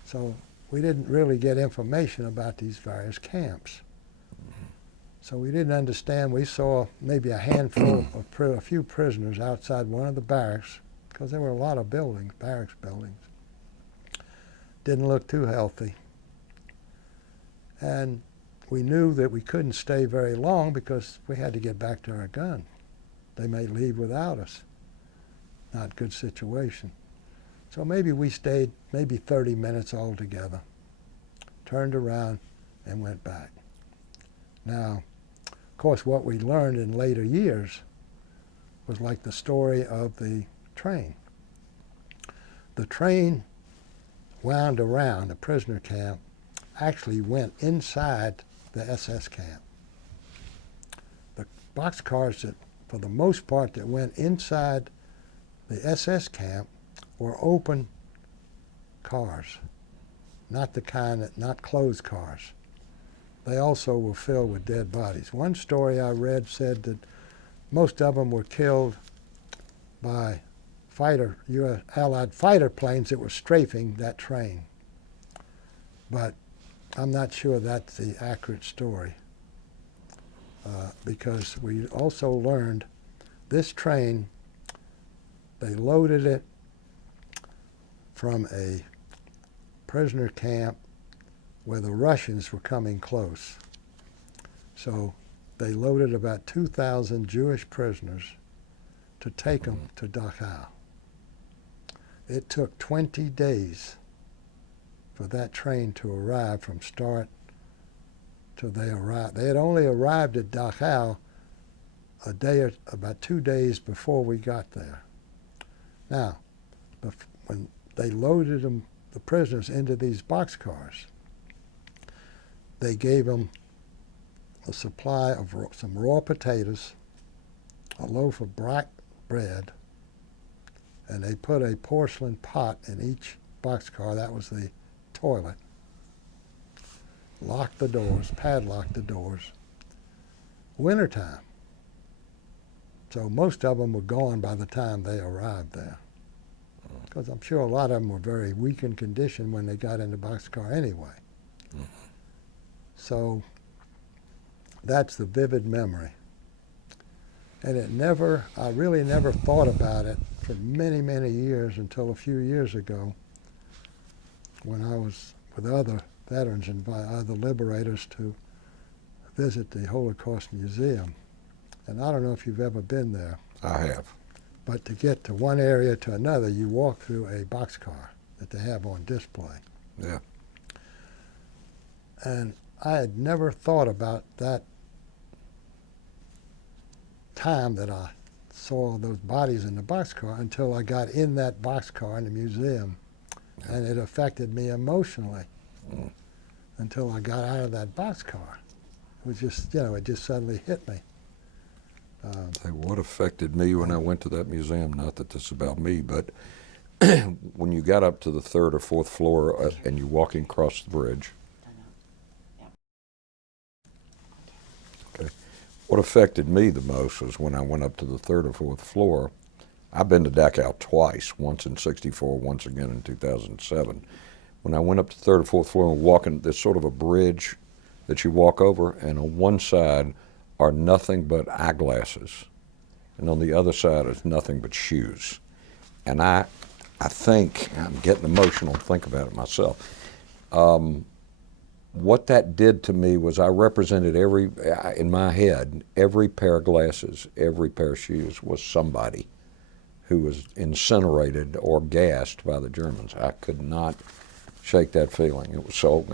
So we didn't really get information about these various camps. So we didn't understand. We saw maybe a handful of a few prisoners outside one of the barracks, because there were a lot of buildings, barracks buildings. Didn't look too healthy. And we knew that we couldn't stay very long because we had to get back to our gun. They may leave without us. Not a good situation. So maybe we stayed maybe 30 minutes altogether, turned around, and went back. Now, of course, what we learned in later years was like the story of the train. The train wound around the prisoner camp, actually went inside the SS camp. The boxcars that, for the most part, that went inside the SS camp were open cars, not the kind that, not closed cars. They also were filled with dead bodies. One story I read said that most of them were killed by U.S. Allied fighter planes that were strafing that train. But I'm not sure that's the accurate story, because we also learned this train, they loaded it from a prisoner camp where the Russians were coming close. So they loaded about 2,000 Jewish prisoners to take them to Dachau. It took 20 days for that train to arrive from start till they arrived. They had only arrived at Dachau about 2 days before we got there. Now, when they loaded the prisoners into these boxcars, they gave them a supply of some raw potatoes a loaf of black bread, and they put a porcelain pot in each boxcar. That was the toilet. Locked the doors, padlocked the doors. Wintertime. So most of them were gone by the time they arrived there. Because I'm sure a lot of them were very weak in condition when they got in the boxcar anyway. Mm-hmm. So that's the vivid memory. And I really never thought about it for many, many years until a few years ago when I was with other veterans and other liberators to visit the Holocaust Museum. And I don't know if you've ever been there. I have. But to get to one area to another, you walk through a boxcar that they have on display. Yeah. And I had never thought about that time that I saw those bodies in the boxcar until I got in that boxcar in the museum. And it affected me emotionally until I got out of that boxcar. It was just, it just suddenly hit me. What affected me when I went to that museum, not that this is about me, but when you got up to the third or fourth floor and you're walking across the bridge. Okay. What affected me the most was when I went up to the third or fourth floor. I've been to Dachau twice, once in '64, once again in 2007. When I went up to the third or fourth floor and walking, there's sort of a bridge that you walk over, and on one side are nothing but eyeglasses, and on the other side is nothing but shoes. And I think, I'm getting emotional to think about it myself, what that did to me was I represented in my head, every pair of glasses, every pair of shoes was somebody who was incinerated or gassed by the Germans. I could not shake that feeling. It was so,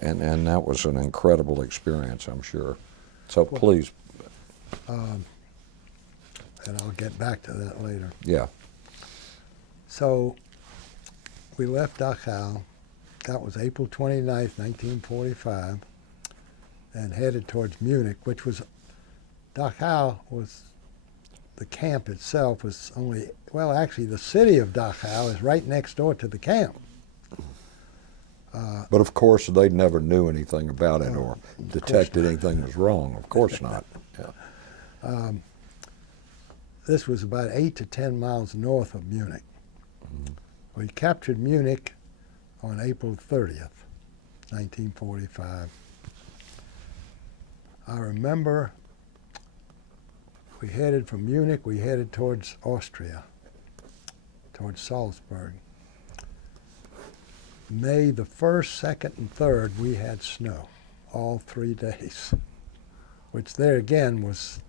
and that was an incredible experience, I'm sure. So please. And I'll get back to that later. Yeah. So we left Dachau. That was April 29th, 1945, and headed towards Munich, which was, Dachau was, the camp itself was only, well, actually the city of Dachau is right next door to the camp. But of course, they never knew anything about it or detected anything was wrong. Of course not. Yeah. This was about 8 to 10 miles north of Munich. Mm-hmm. We captured Munich on April 30th, 1945. I remember we headed from Munich, we headed towards Austria, towards Salzburg. May the 1st, 2nd, and 3rd, we had snow all 3 days, which there again was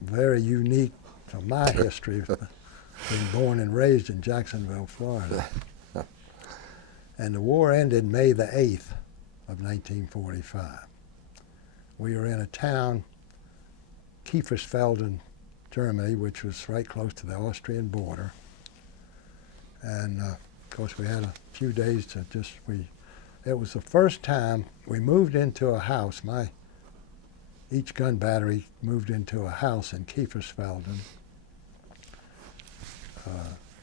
very unique to my history, being born and raised in Jacksonville, Florida. And the war ended May the 8th of 1945. We were in a town, Kiefersfelden, Germany, which was right close to the Austrian border. And of course, we had a few days to it was the first time we moved into a house. Each gun battery moved into a house in Kiefersfelden.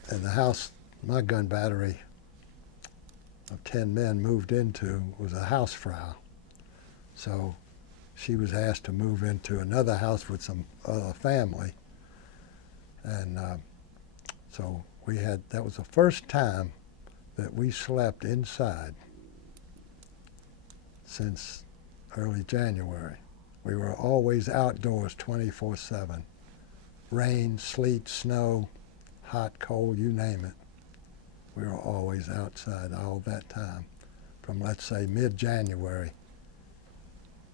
And the house my gun battery of 10 men moved into was a Hausfrau. So she was asked to move into another house with some other family. And so that was the first time that we slept inside since early January. We were always outdoors 24/7. Rain, sleet, snow, hot, cold, you name it. We were always outside all that time, from let's say mid-January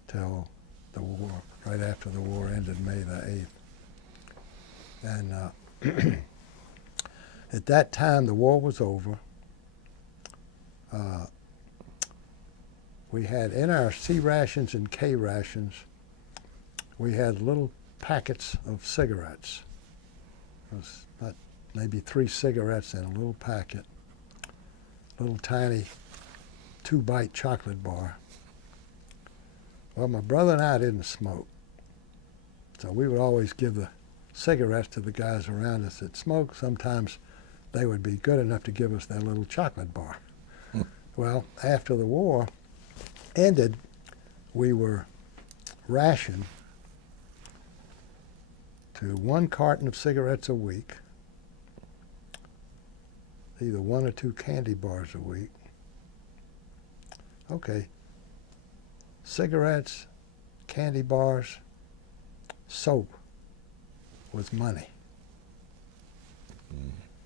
till the war, right after the war ended May the 8th. And at that time the war was over. We had in our C rations and K rations, we had little packets of cigarettes. It was about maybe 3 cigarettes in a little packet, little tiny 2-bite chocolate bar. Well, my brother and I didn't smoke. So we would always give the cigarettes to the guys around us that smoked. Sometimes they would be good enough to give us their little chocolate bar. Well, after the war ended, we were rationed to 1 carton of cigarettes a week, either 1 or 2 candy bars a week. Okay, cigarettes, candy bars, soap was money.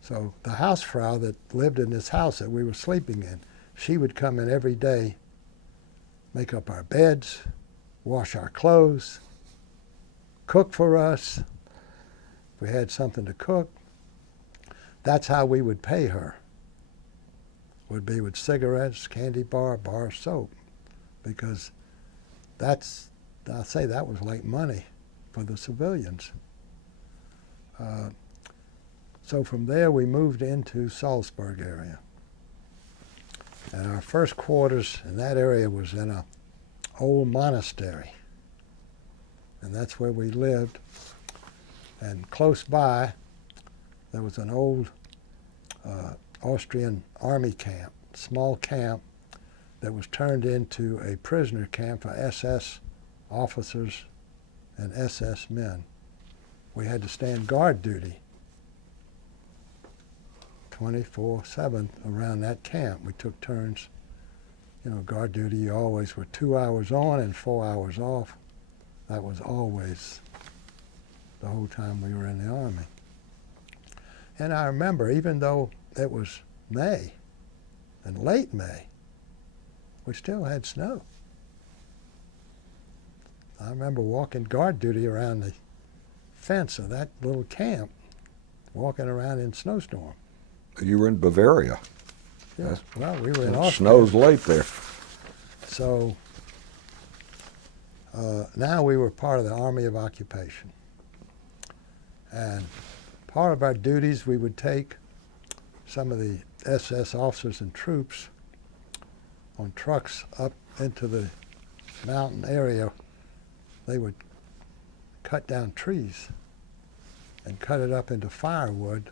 So the housefrau that lived in this house that we were sleeping in, she would come in every day, make up our beds, wash our clothes, cook for us. If we had something to cook, that's how we would pay her, would be with cigarettes, candy bar, bar of soap, because that's, I'll say that was like money for the civilians. So from there we moved into Salzburg area. And our first quarters in that area was in a old monastery. And that's where we lived. And close by, there was an old Austrian army camp, small camp, that was turned into a prisoner camp for SS officers and SS men. We had to stand guard duty 24/7 around that camp. We took turns. You know, guard duty, you always were 2 hours on and 4 hours off. That was always the whole time we were in the Army. And I remember, even though it was May, and late May, we still had snow. I remember walking guard duty around the fence of that little camp, walking around in snowstorm. You were in Bavaria. Yeah, well, we were in It Austria. snows late there. So now we were part of the Army of Occupation. And part of our duties, we would take some of the SS officers and troops on trucks up into the mountain area. They would cut down trees and cut it up into firewood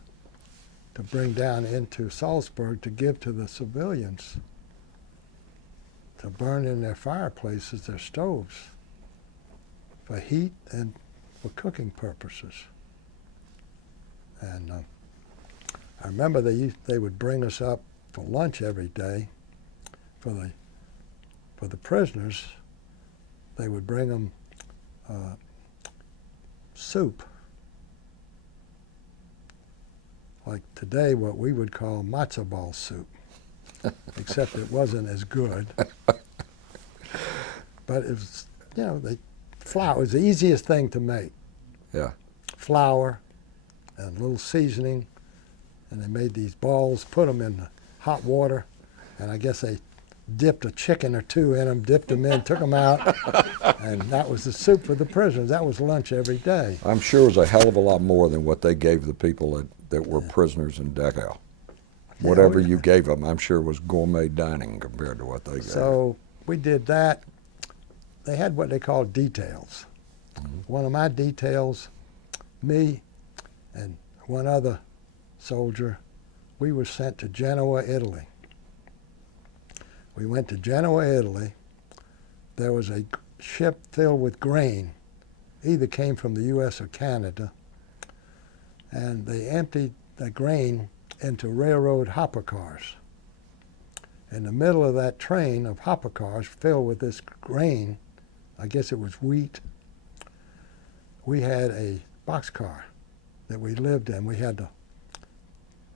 to bring down into Salzburg to give to the civilians to burn in their fireplaces, their stoves, for heat and for cooking purposes. And I remember they would bring us up for lunch every day. For the prisoners, they would bring them soup. Like today, what we would call matzo ball soup, except it wasn't as good. But it was, you know, flour was the easiest thing to make. Yeah. Flour and a little seasoning, and they made these balls, put them in the hot water, and I guess they dipped a chicken or two in them, dipped them in, took them out, and that was the soup for the prisoners. That was lunch every day. I'm sure it was a hell of a lot more than what they gave the people that were prisoners in Dachau. Whatever you gave them, I'm sure it was gourmet dining compared to what they gave. So we did that. They had what they called details. One of my details, me and one other soldier, we were sent to Genoa, Italy. We went to Genoa, Italy. There was a ship filled with grain, either came from the U.S. or Canada, and they emptied the grain into railroad hopper cars. In the middle of that train of hopper cars filled with this grain, I guess it was wheat, we had a boxcar that we lived in. We had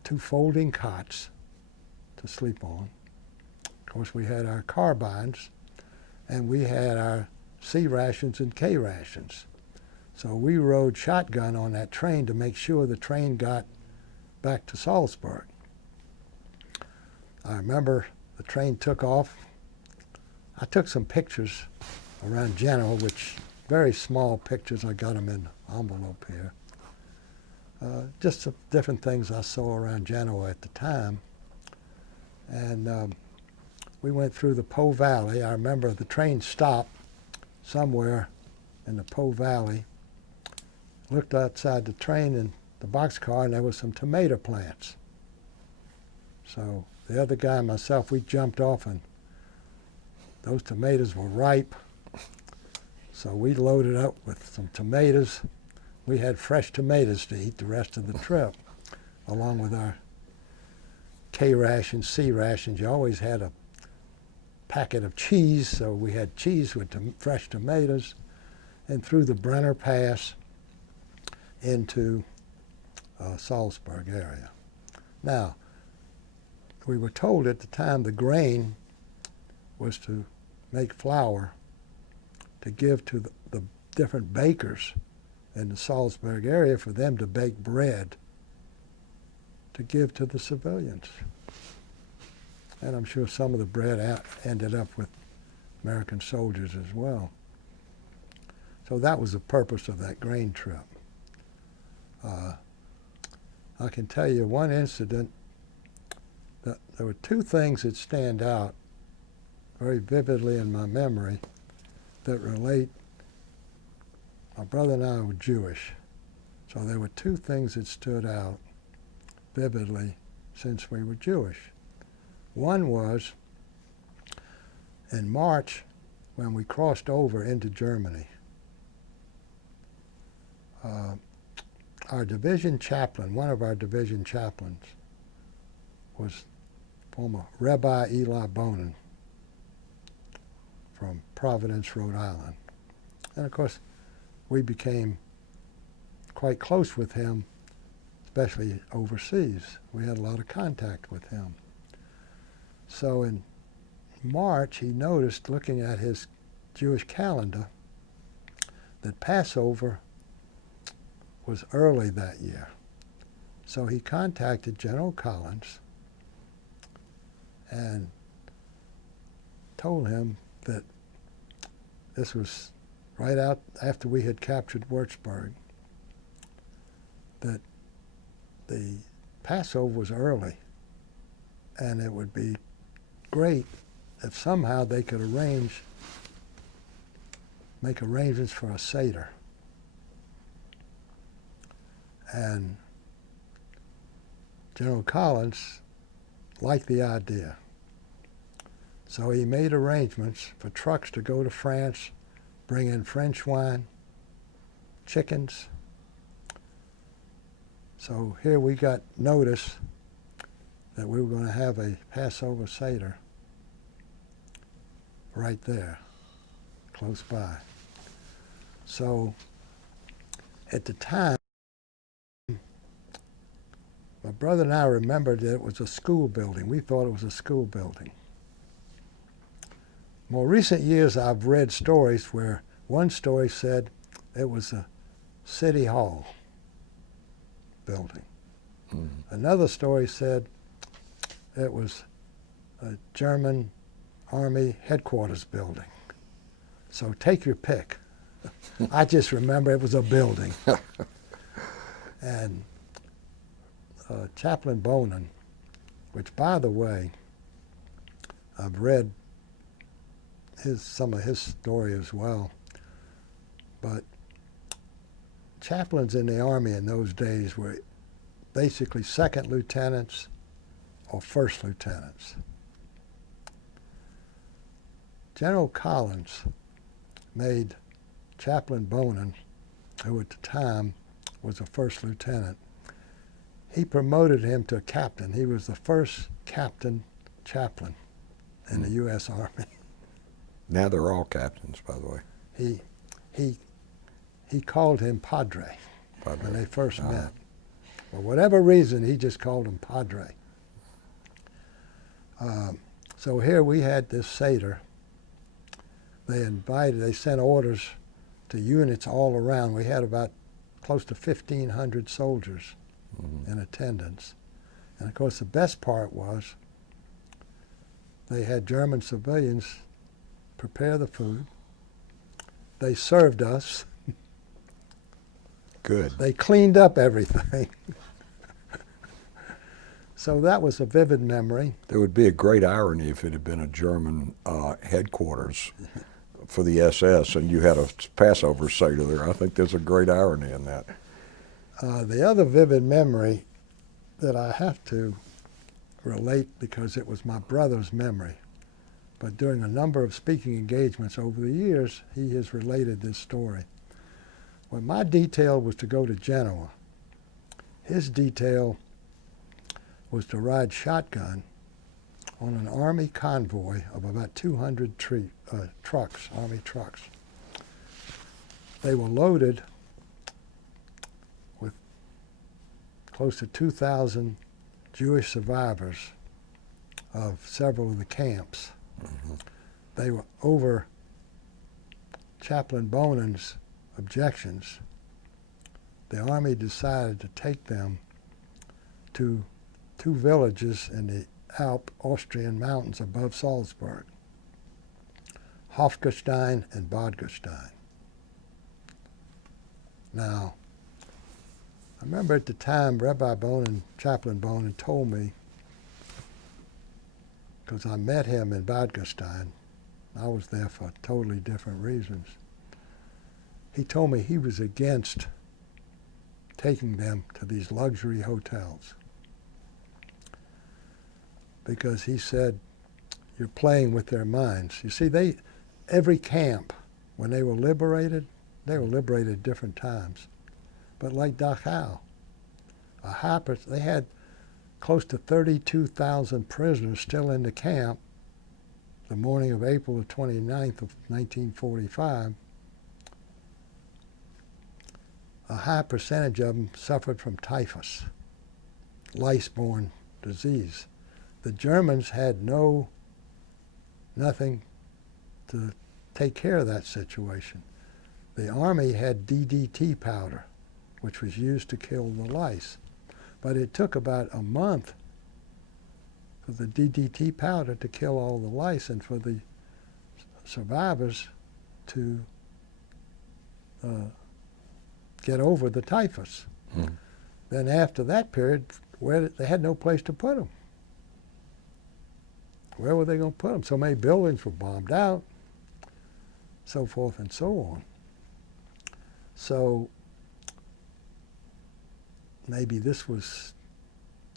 2 folding cots to sleep on. Of course, we had our carbines, and we had our C rations and K rations. So we rode shotgun on that train to make sure the train got back to Salzburg. I remember the train took off. I took some pictures around Genoa, which very small pictures. I got them in an envelope here. Just some different things I saw around Genoa at the time. And we went through the Po Valley. I remember the train stopped somewhere in the Po Valley, looked outside the train in the boxcar, and there was some tomato plants. So the other guy and myself, we jumped off, and those tomatoes were ripe. So we loaded up with some tomatoes. We had fresh tomatoes to eat the rest of the trip, along with our K rations, C rations. You always had a packet of cheese, so we had cheese with fresh tomatoes, and through the Brenner Pass into Salzburg area. Now, we were told at the time the grain was to make flour to give to the different bakers in the Salzburg area for them to bake bread to give to the civilians. And I'm sure some of the bread ended up with American soldiers as well. So that was the purpose of that grain trip. I can tell you one incident that there were two things that stand out very vividly in my memory that relate. My brother and I were Jewish, so there were two things that stood out vividly since we were Jewish. One was in March when we crossed over into Germany. Our division chaplain, one of our division chaplains, was former Rabbi Eli Bohnen from Providence, Rhode Island. And of course, we became quite close with him, especially overseas. We had a lot of contact with him. So in March, he noticed, looking at his Jewish calendar, that Passover was early that year. So he contacted General Collins and told him that this was right out after we had captured Wurzburg, that the Passover was early, and it would be great if somehow they could make arrangements for a Seder. And General Collins liked the idea. So he made arrangements for trucks to go to France, bring in French wine, chickens. So here we got notice that we were going to have a Passover Seder right there, close by. So at the time, my brother and I remembered that it was a school building. We thought it was a school building. More recent years, I've read stories where one story said it was a city hall building. Mm-hmm. Another story said it was a German Army headquarters building. So take your pick. I just remember it was a building. And Chaplain Bohnen, which, by the way, I've read some of his story as well, but chaplains in the Army in those days were basically second lieutenants or first lieutenants. General Collins made Chaplain Bohnen, who at the time was a first lieutenant, he promoted him to a captain. He was the first captain chaplain in the U.S. Army. Now they're all captains, by the way. He called him Padre when they first met. For whatever reason, he just called him Padre. So here we had this Seder. They sent orders to units all around. We had about close to 1,500 soldiers in attendance. And of course, the best part was they had German civilians prepare the food. They served us. Good. They cleaned up everything. So that was a vivid memory. There would be a great irony if it had been a German headquarters for the SS, and you had a Passover Seder there. I think there's a great irony in that. The other vivid memory that I have to relate, because it was my brother's memory, but during a number of speaking engagements over the years, he has related this story. When my detail was to go to Genoa, his detail was to ride shotgun on an Army convoy of about 200 trucks, Army trucks. They were loaded with close to 2,000 Jewish survivors of several of the camps. Mm-hmm. They were over Chaplain Bohnen's objections. The Army decided to take them to 2 villages in the Austrian mountains above Salzburg, Hofgestein and Bodgestein. Now, I remember at the time Rabbi Bohnen, Chaplain Bohnen, told me, because I met him in Bodgestein, I was there for totally different reasons. He told me he was against taking them to these luxury hotels, because he said, you're playing with their minds. You see, every camp, when they were liberated at different times. But like Dachau, they had close to 32,000 prisoners still in the camp the morning of April the 29th of 1945. A high percentage of them suffered from typhus, lice-borne disease. The Germans had nothing to take care of that situation. The Army had DDT powder, which was used to kill the lice. But it took about a month for the DDT powder to kill all the lice and for the survivors to get over the typhus. Mm. Then after that period, they had no place to put them. Where were they going to put them? So many buildings were bombed out, so forth and so on. So maybe this was,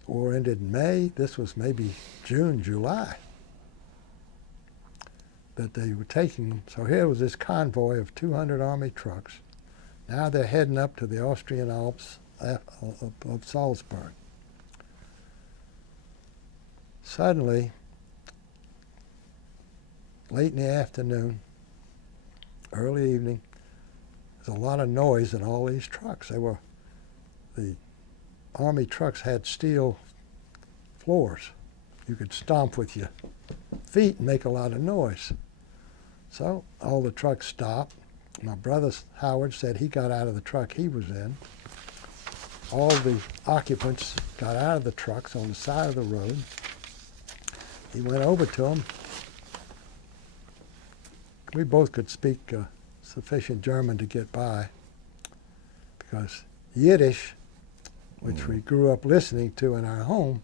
war ended in May, this was maybe June, July that they were taking them. So here was this convoy of 200 Army trucks. Now they're heading up to the Austrian Alps of Salzburg. Suddenly, late in the afternoon, early evening, there's a lot of noise in all these trucks. The Army trucks had steel floors. You could stomp with your feet and make a lot of noise. So all the trucks stopped. My brother Howard said he got out of the truck he was in. All the occupants got out of the trucks on the side of the road. He went over to them. We both could speak sufficient German to get by, because Yiddish, which we grew up listening to in our home,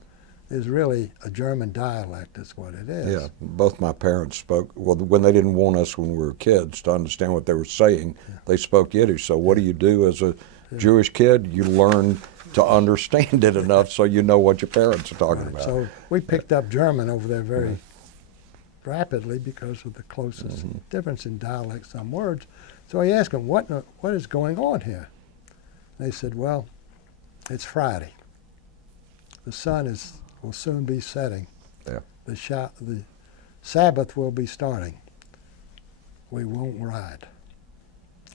is really a German dialect, is what it is. Yeah, both my parents spoke, well, when they didn't want us when we were kids to understand what they were saying, they spoke Yiddish. So what do you do as a Jewish kid? You learn to understand it enough so you know what your parents are talking about. So we picked up German over there very rapidly because of the closest difference in dialect, some words. So I asked them, what is going on here? They said, well, it's Friday. The sun will soon be setting. Yeah. The Sabbath will be starting. We won't ride.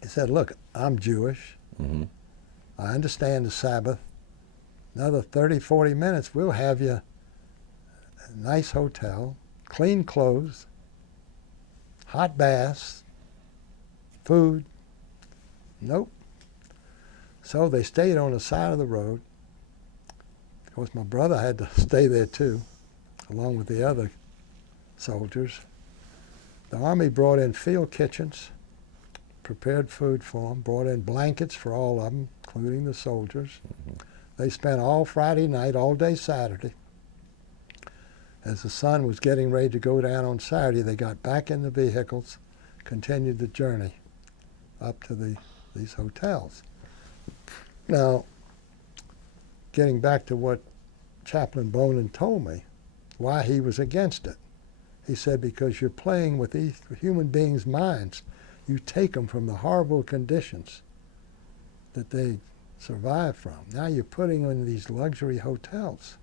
He said, look, I'm Jewish. Mm-hmm. I understand the Sabbath. Another 30, 40 minutes, we'll have you a nice hotel, clean clothes, hot baths, food. Nope. So they stayed on the side of the road. Of course, my brother had to stay there too, along with the other soldiers. The Army brought in field kitchens, prepared food for them, brought in blankets for all of them, including the soldiers. Mm-hmm. They spent all Friday night, all day Saturday. As the sun was getting ready to go down on Saturday, they got back in the vehicles, continued the journey up to these hotels. Now, getting back to what Chaplain Bohnen told me, why he was against it. He said, because you're playing with these human beings' minds. You take them from the horrible conditions that they survive from. Now you're putting them in these luxury hotels.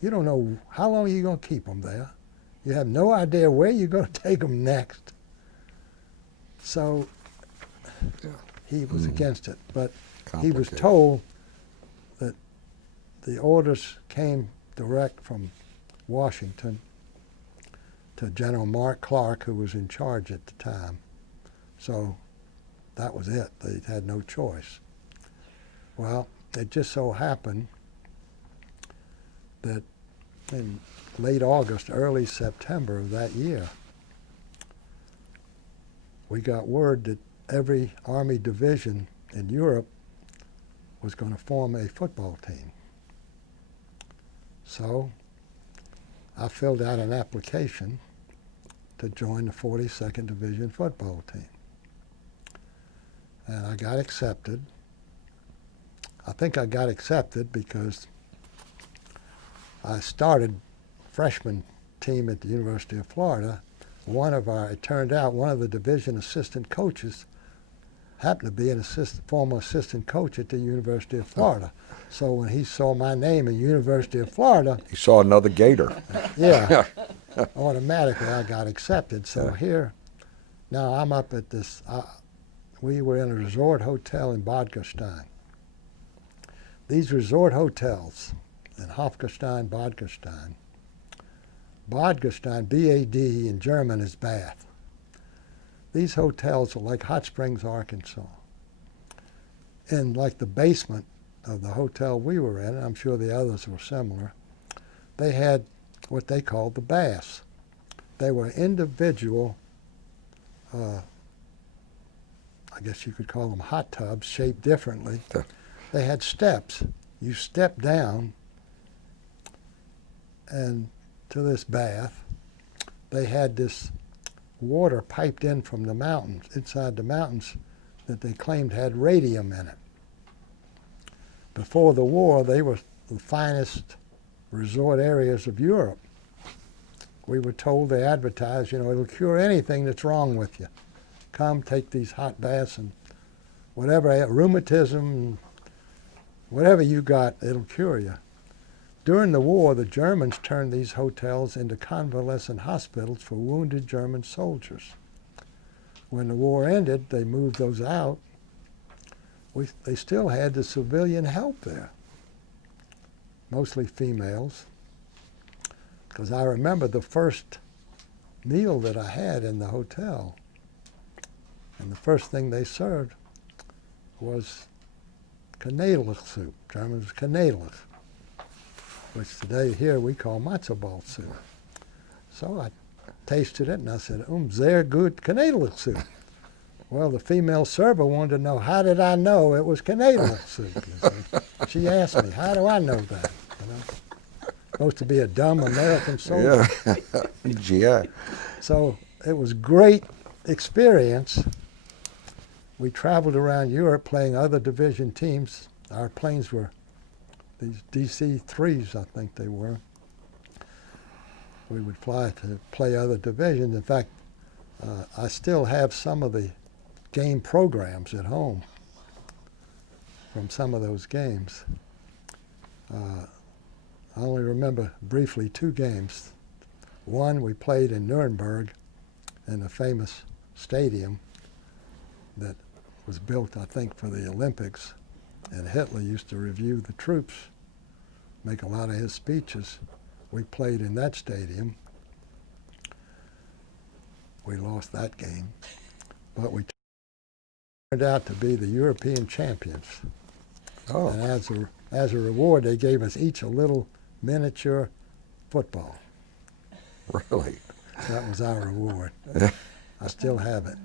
You don't know how long you're going to keep them there. You have no idea where you're going to take them next. So he was against it. But he was told that the orders came direct from Washington to General Mark Clark, who was in charge at the time. So that was it. They had no choice. Well, it just so happened that in late August, early September of that year, we got word that every Army division in Europe was going to form a football team. So I filled out an application to join the 42nd Division football team. And I got accepted. I think I got accepted because I started freshman team at the University of Florida. It turned out one of the division assistant coaches happened to be an former assistant coach at the University of Florida. So when he saw my name in University of Florida, He saw another Gator. yeah, automatically I got accepted. So here, now I'm up at this, we were in a resort hotel in Bad Gastein. These resort hotels in Hofgastein, Bad Gastein. Bad Gastein, B-A-D in German is bath. These hotels are like Hot Springs, Arkansas. In like the basement of the hotel we were in, and I'm sure the others were similar, they had what they called the baths. They were individual, I guess you could call them hot tubs, shaped differently. They had steps. You step down and to this bath. They had this water piped in from the mountains, inside the mountains, that they claimed had radium in it. Before the war, they were the finest resort areas of Europe. We were told, they advertised, it'll cure anything that's wrong with you. Come take these hot baths and whatever, rheumatism, whatever you got, it'll cure you. During the war, the Germans turned these hotels into convalescent hospitals for wounded German soldiers. When the war ended, they moved those out. They still had the civilian help there, mostly females. Because I remember the first meal that I had in the hotel, and the first thing they served was Knädel soup. German was Knädel, which today here we call matzo ball soup. So I tasted it and I said, sehr gut Knädel soup. Well, the female server wanted to know, how did I know it was Knädel soup? She asked me, how do I know that? Supposed to be a dumb American soldier. Yeah. So it was great experience. We traveled around Europe playing other division teams. Our planes were these DC-3s, I think they were. We would fly to play other divisions. In fact, I still have some of the game programs at home from some of those games. I only remember briefly 2 games. One, we played in Nuremberg in a famous stadium that was built, I think, for the Olympics. And Hitler used to review the troops, make a lot of his speeches. We played in that stadium. We lost that game, but we turned out to be the European champions. Oh. And as a reward, they gave us each a little miniature football. Really? That was our reward. I still have it.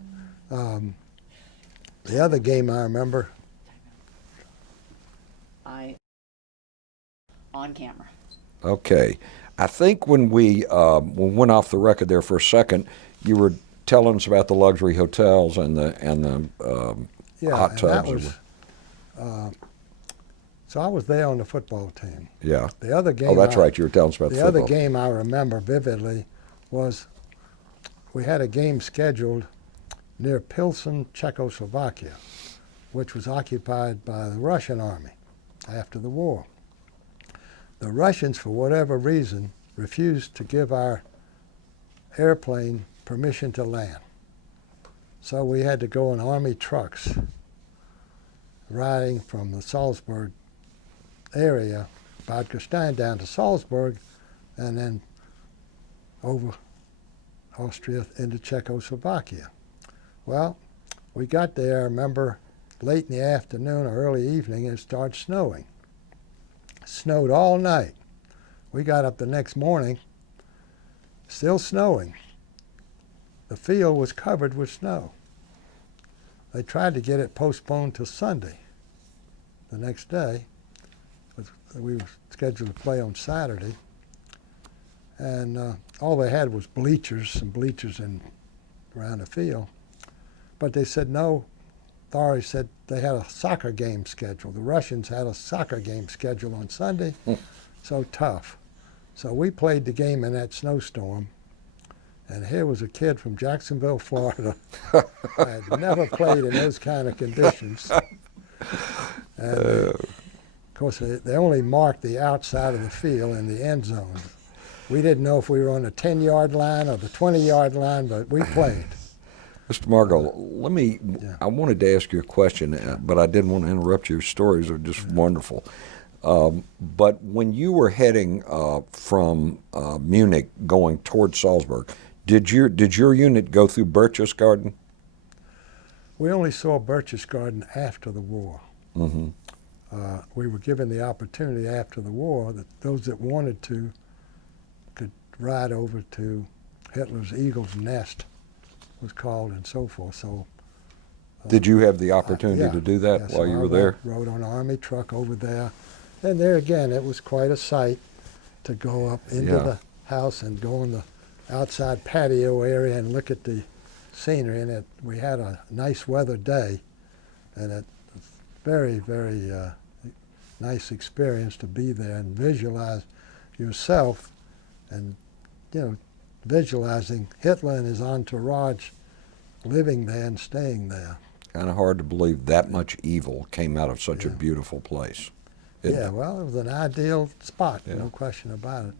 The other game I remember, on camera. Okay. I think when we went off the record there for a second, you were telling us about the luxury hotels and the Yeah, hot and tubs. that was, so I was there on the football team. Yeah. The other game. Oh, that's right. You were telling us about the The football. other game I remember vividly was we had a game scheduled near Pilsen, Czechoslovakia, which was occupied by the Russian army after the war. The Russians, for whatever reason, refused to give our airplane permission to land. So we had to go in army trucks riding from the Salzburg area, Bad Gastein, down to Salzburg, and then over Austria into Czechoslovakia. Well, we got there, I remember, late in the afternoon or early evening, and it started snowing. It snowed all night. We got up the next morning, still snowing. The field was covered with snow. They tried to get it postponed till Sunday, the next day. We were scheduled to play on Saturday. And all they had was some bleachers around the field. But they said no. Authorities said they had a soccer game scheduled. The Russians had a soccer game scheduled on Sunday, so tough. So we played the game in that snowstorm. And here was a kid from Jacksonville, Florida. I had never played in those kind of conditions. And of course, they only marked the outside of the field and the end zone. We didn't know if we were on the 10-yard line or the 20-yard line, but we played. Mr. Margol, I wanted to ask you a question, but I didn't want to interrupt you. Your stories are just wonderful. But when you were heading from Munich going towards Salzburg, did your unit go through Berchtesgaden? We only saw Berchtesgaden after the war. Mm-hmm. We were given the opportunity after the war that those that wanted to could ride over to Hitler's Eagle's Nest, was called, and so forth. So, did you have the opportunity to do that while you were there? I rode on an army truck over there, and there again, it was quite a sight to go up into the house and go in the outside patio area and look at the scenery. And we had a nice weather day, and it was very, very nice experience to be there and visualize yourself, and visualizing Hitler and his entourage living there and staying there. Kind of hard to believe that much evil came out of such a beautiful place. Yeah, well, it was an ideal spot, no question about it.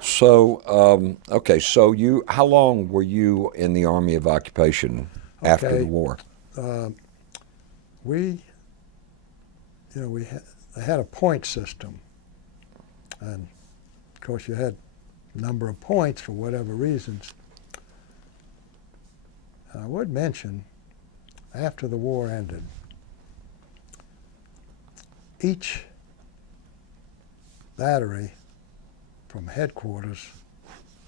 So, okay, so how long were you in the Army of Occupation after the war? We had a point system, and of course you had number of points for whatever reasons. And I would mention, after the war ended, each battery from headquarters,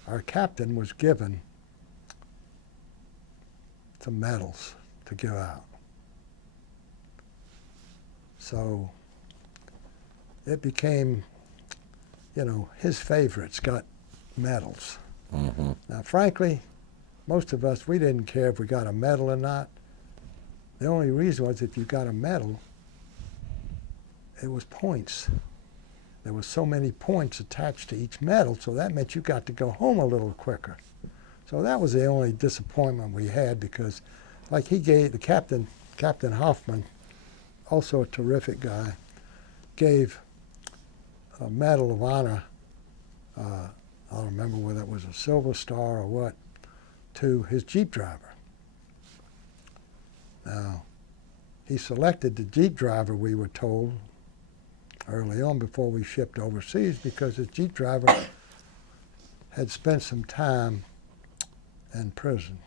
our captain was given some medals to give out. So it became, his favorites got medals. Mm-hmm. Now, frankly, most of us, we didn't care if we got a medal or not. The only reason was if you got a medal, it was points. There were so many points attached to each medal, so that meant you got to go home a little quicker. So that was the only disappointment we had, because like he gave, the Captain Hoffman, also a terrific guy, gave a Medal of Honor, I don't remember whether it was a Silver Star or what, to his Jeep driver. Now, he selected the Jeep driver, we were told, early on before we shipped overseas, because his Jeep driver had spent some time in prison.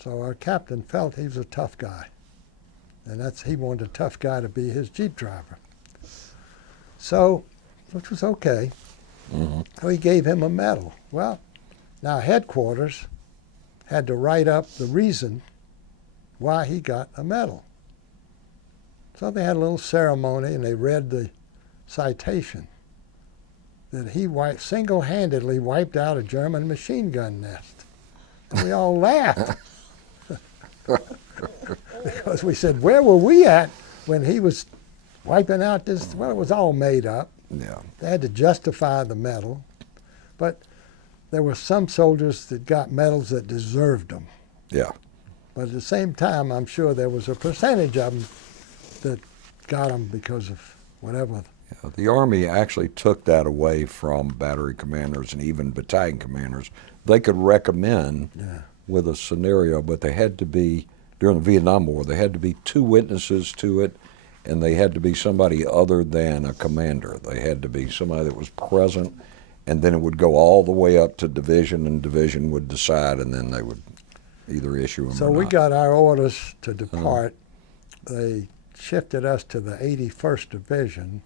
So our captain felt he was a tough guy, and he wanted a tough guy to be his Jeep driver. So, which was okay. Mm-hmm. So he gave him a medal. Well, now headquarters had to write up the reason why he got a medal. So they had a little ceremony, and they read the citation that he single-handedly wiped out a German machine gun nest. And we all laughed. Because we said, where were we at when he was wiping out this? Well, it was all made up. Yeah. They had to justify the medal. But there were some soldiers that got medals that deserved them. Yeah. But at the same time, I'm sure there was a percentage of them that got them because of whatever. Yeah, the Army actually took that away from battery commanders and even battalion commanders. They could recommend with a scenario, but they had to be, during the Vietnam War, there had to be 2 witnesses to it, and they had to be somebody other than a commander. They had to be somebody that was present, and then it would go all the way up to division, and division would decide, and then they would either issue them So or not. we got our orders to depart. They shifted us to the 81st Division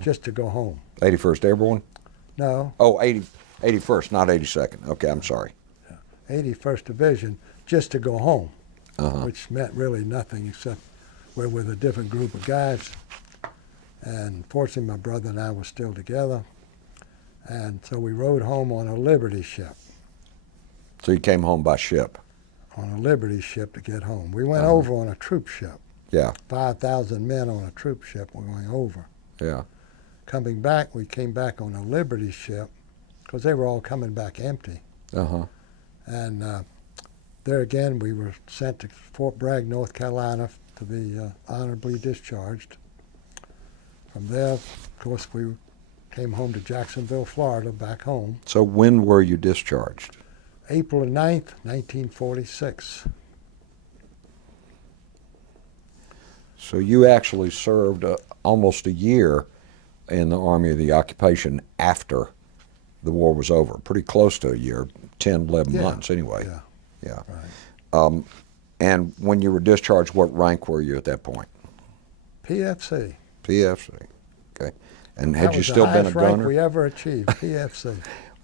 just to go home. 81st Airborne? No, Oh, 81st, not 82nd. Okay, I'm sorry. 81st Division just to go home, Uh-huh. which meant really nothing except we're with a different group of guys. And fortunately, my brother and I were still together. And so we rode home on a Liberty ship, So you came home by ship? on a Liberty ship to get home. We went over on a troop ship, Yeah, 5,000 men on a troop ship. We went over. yeah. Coming back, we came back on a Liberty ship because they were all coming back empty. Uh-huh. And there again, we were sent to Fort Bragg, North Carolina to be honorably discharged. From there, of course, we came home to Jacksonville, Florida, back home. So when were you discharged? April 9th, 1946. So you actually served almost a year in the Army of the Occupation after the war was over. Pretty close to a year, 10, 11 months anyway. Yeah, Yeah. right. And when you were discharged, what rank were you at that point? PFC. PFC. Okay. And That had you was still the been a highest rank gunner? we ever achieved, PFC.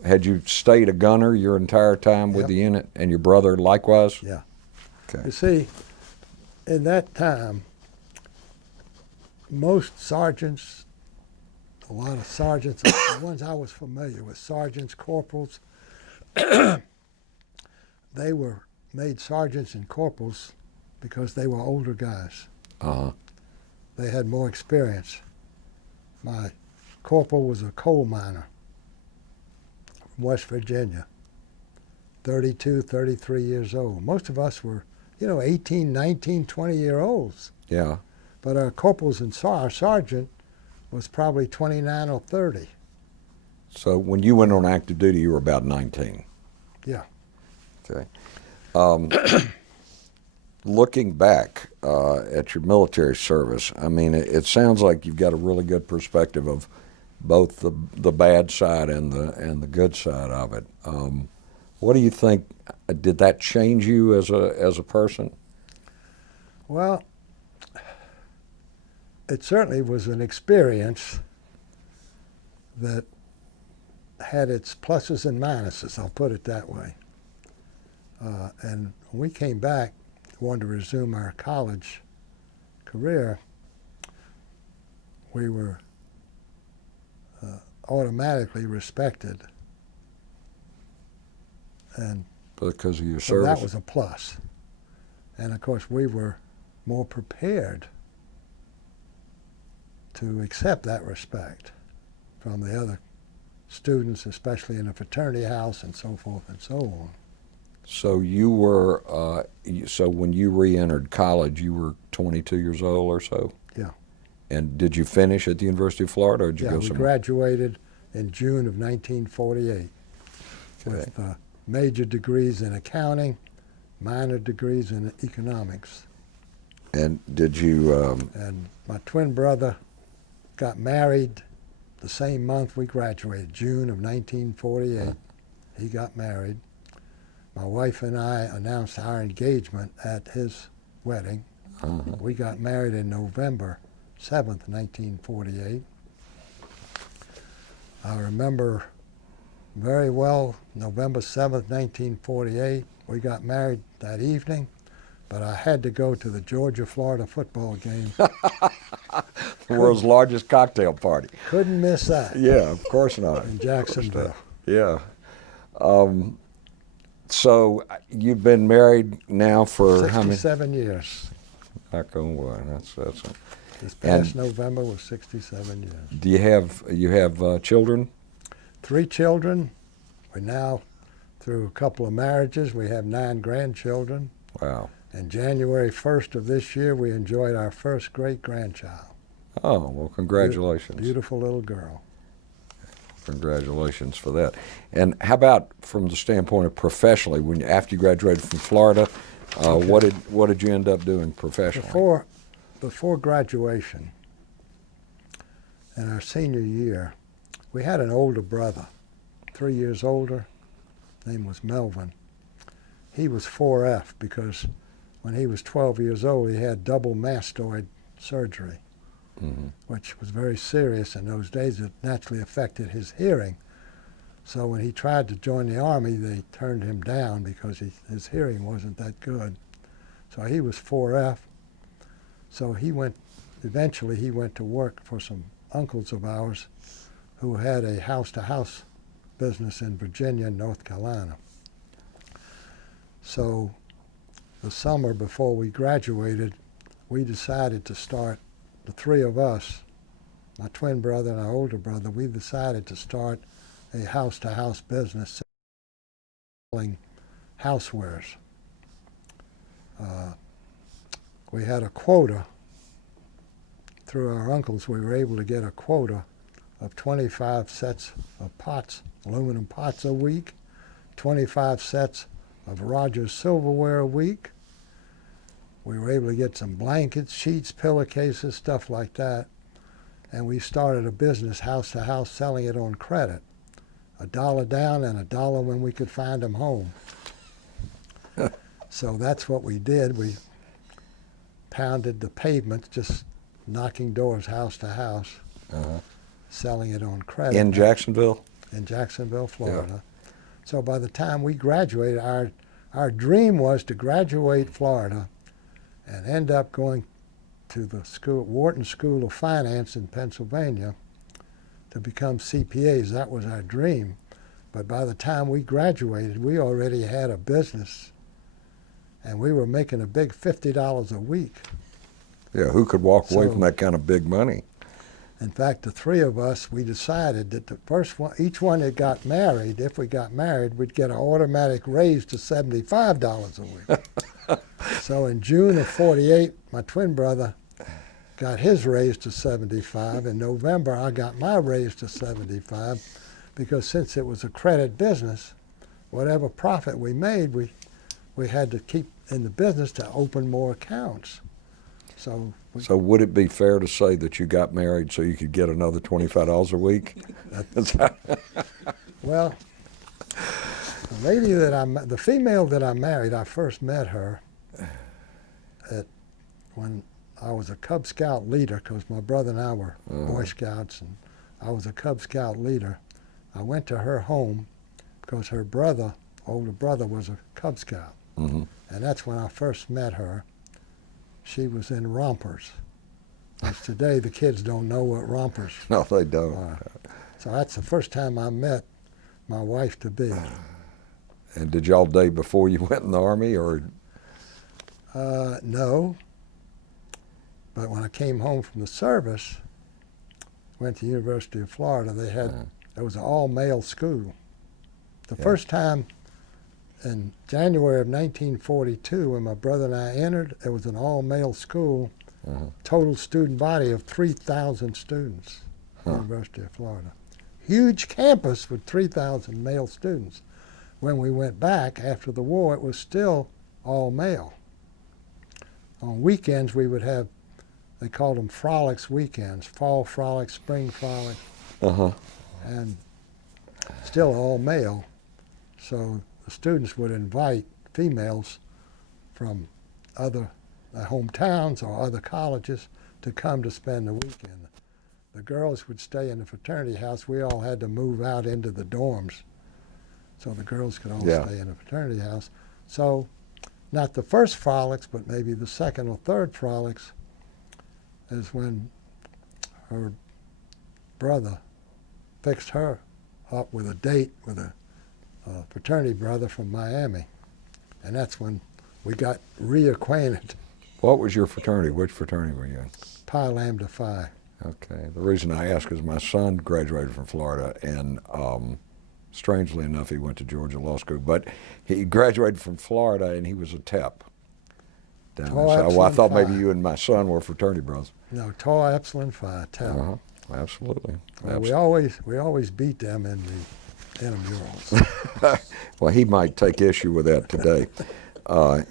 Had you stayed a gunner your entire time with Yep. the unit, and your brother likewise? Yeah. Okay. You see, in that time, most sergeants, a lot of sergeants, the ones I was familiar with, sergeants, corporals, they were made sergeants and corporals because they were older guys. Uh-huh. They had more experience. My corporal was a coal miner from West Virginia, 32, 33 years old. Most of us were, 18, 19, 20-year-olds. Yeah. But our corporals and our sergeant was probably 29 or 30. So when you went on active duty, you were about 19. Yeah. Okay. Looking back at your military service, I mean, it sounds like you've got a really good perspective of both the bad side and the good side of it. What do you think? Did that change you as a person? Well, it certainly was an experience that had its pluses and minuses, I'll put it that way. And when we came back, wanted to resume our college career, we were automatically respected. And Because of your so service? that was a plus. And of course, we were more prepared to accept that respect from the other students, especially in the fraternity house and so forth and so on. So you were, so when you re-entered college, you were 22 years old or so? Yeah. And did you finish at the University of Florida, or did you Yeah, go we somewhere? graduated in June of 1948 with major degrees in accounting, minor degrees in economics. And did you, And my twin brother got married the same month we graduated, June of 1948. He got married. My wife and I announced our engagement at his wedding. We got married in November 7th, 1948. I remember very well November 7th, 1948. We got married that evening, but I had to go to the Georgia-Florida football game. the world's largest cocktail party? Couldn't miss that Yeah, of course not. in Jacksonville. Yeah. So you've been married now for how many? 67 years. That's This past November was 67 years. Do you have children? 3 children. We're now, through a couple of marriages, we have 9 grandchildren. Wow. And January 1st of this year, we enjoyed our first great-grandchild. Oh, well, congratulations. Beautiful little girl. Congratulations for that. And how about from the standpoint of professionally, after you graduated from Florida, what did you end up doing professionally? Before graduation, in our senior year, we had an older brother, 3 years older. His name was Melvin. He was 4F because when he was 12 years old, he had double mastoid surgery, which was very serious in those days. It naturally affected his hearing. So when he tried to join the Army, they turned him down because his hearing wasn't that good. So he was 4F. So eventually he went to work for some uncles of ours who had a house-to-house business in Virginia and North Carolina. So the summer before we graduated, we decided to start, the 3 of us, my twin brother and our older brother, we decided to start a house-to-house business selling housewares. We had a quota. Through our uncles, we were able to get a quota of 25 sets of pots, aluminum pots a week, 25 sets of Rogers silverware a week. We were able to get some blankets, sheets, pillowcases, stuff like that. And we started a business house to house selling it on credit. $1 down and $1 when we could find them home. So that's what we did. We pounded the pavements, just knocking doors house to house, selling it on credit. In Jacksonville? In Jacksonville, Florida. Yeah. So by the time we graduated, our dream was to graduate Florida and end up going to the Wharton School of Finance in Pennsylvania to become CPAs. That was our dream. But by the time we graduated, we already had a business, and we were making a big $50 a week. Yeah, who could walk away from that kind of big money? In fact, the 3 of us, we decided that the first one, each one that got married, if we got married, we'd get an automatic raise to $75 a week. So in June of '48, my twin brother got his raise to 75. In November, I got my raise to 75, because since it was a credit business, whatever profit we made, we had to keep in the business to open more accounts. So would it be fair to say that you got married so you could get another $25 a week? Well, the female that I married, I first met her when I was a Cub Scout leader, because my brother and I were Boy Scouts, and I was a Cub Scout leader. I went to her home because her older brother, was a Cub Scout. And that's when I first met her. She was in rompers. Which today the kids don't know what rompers are. No, they don't. So that's the first time I met my wife-to-be. And did y'all date before you went in the Army, or? No. But when I came home from the service, went to the University of Florida, it was an all-male school. The first time in January of 1942, when my brother and I entered, it was an all-male school, total student body of 3,000 students, University of Florida. Huge campus with 3,000 male students. When we went back after the war, it was still all male. On weekends, we would have, they called them frolics weekends, fall frolic, spring frolic, and still all male. So the students would invite females from other hometowns or other colleges to come to spend the weekend. The girls would stay in the fraternity house. We all had to move out into the dorms so the girls could all stay in the fraternity house. So not the first frolics, but maybe the second or third frolics is when her brother fixed her up with a date with a a fraternity brother from Miami, and that's when we got reacquainted. What was your fraternity? Which fraternity were you in? Pi Lambda Phi. Okay. The reason I ask is my son graduated from Florida, and strangely enough, he went to Georgia Law School. But he graduated from Florida, and he was a TEP. Down Tau there. So I Epsilon thought maybe Phi. you and my son were fraternity brothers. No, Tau Epsilon Phi, TEP. Uh-huh. Absolutely. Well, we always beat them in the intramurals. Well, he might take issue with that today.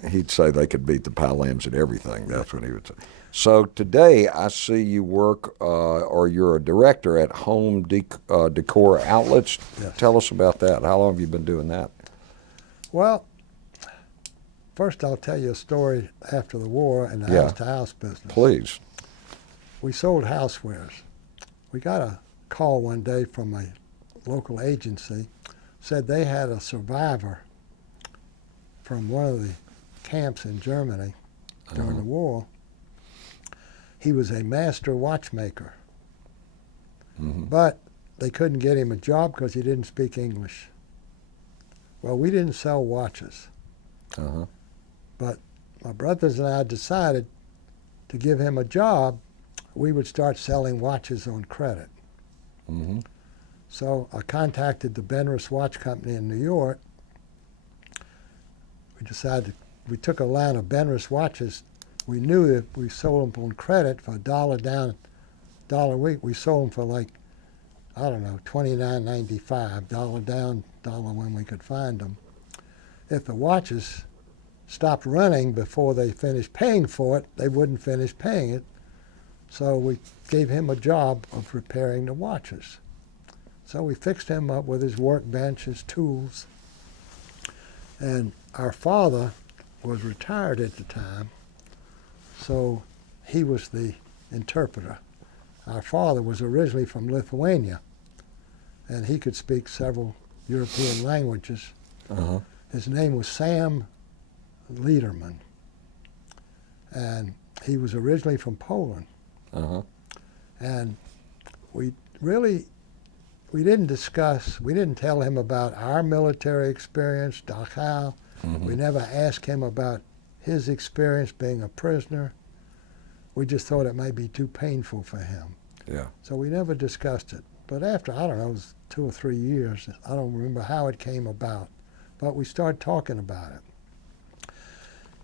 He'd say they could beat the Pi Lambs at everything. That's what he would say. So today I see you work, or you're a director at Home Decor Outlets. Yes. Tell us about that. How long have you been doing that? Well, first I'll tell you a story after the war in the house-to-house business. Please. We sold housewares. We got a call one day from a local agency, said they had a survivor from one of the camps in Germany during the war. He was a master watchmaker, but they couldn't get him a job because he didn't speak English. Well, we didn't sell watches, but my brothers and I decided to give him a job. We would start selling watches on credit. So I contacted the Benrus Watch Company in New York. We took a line of Benrus watches. We knew that if we sold them on credit for $1 down, $1 a week, we sold them for like, I don't know, $29.95, $1 down, $1 when we could find them. If the watches stopped running before they finished paying for it, they wouldn't finish paying it. So we gave him a job of repairing the watches. So we fixed him up with his workbench, his tools. And our father was retired at the time, so he was the interpreter. Our father was originally from Lithuania, and he could speak several European languages. His name was Sam Liederman, and he was originally from Poland. And we didn't tell him about our military experience, Dachau. We never asked him about his experience being a prisoner. We just thought it might be too painful for him. So we never discussed it. But after, I don't know, it was 2 or 3 years, I don't remember how it came about, but we started talking about it.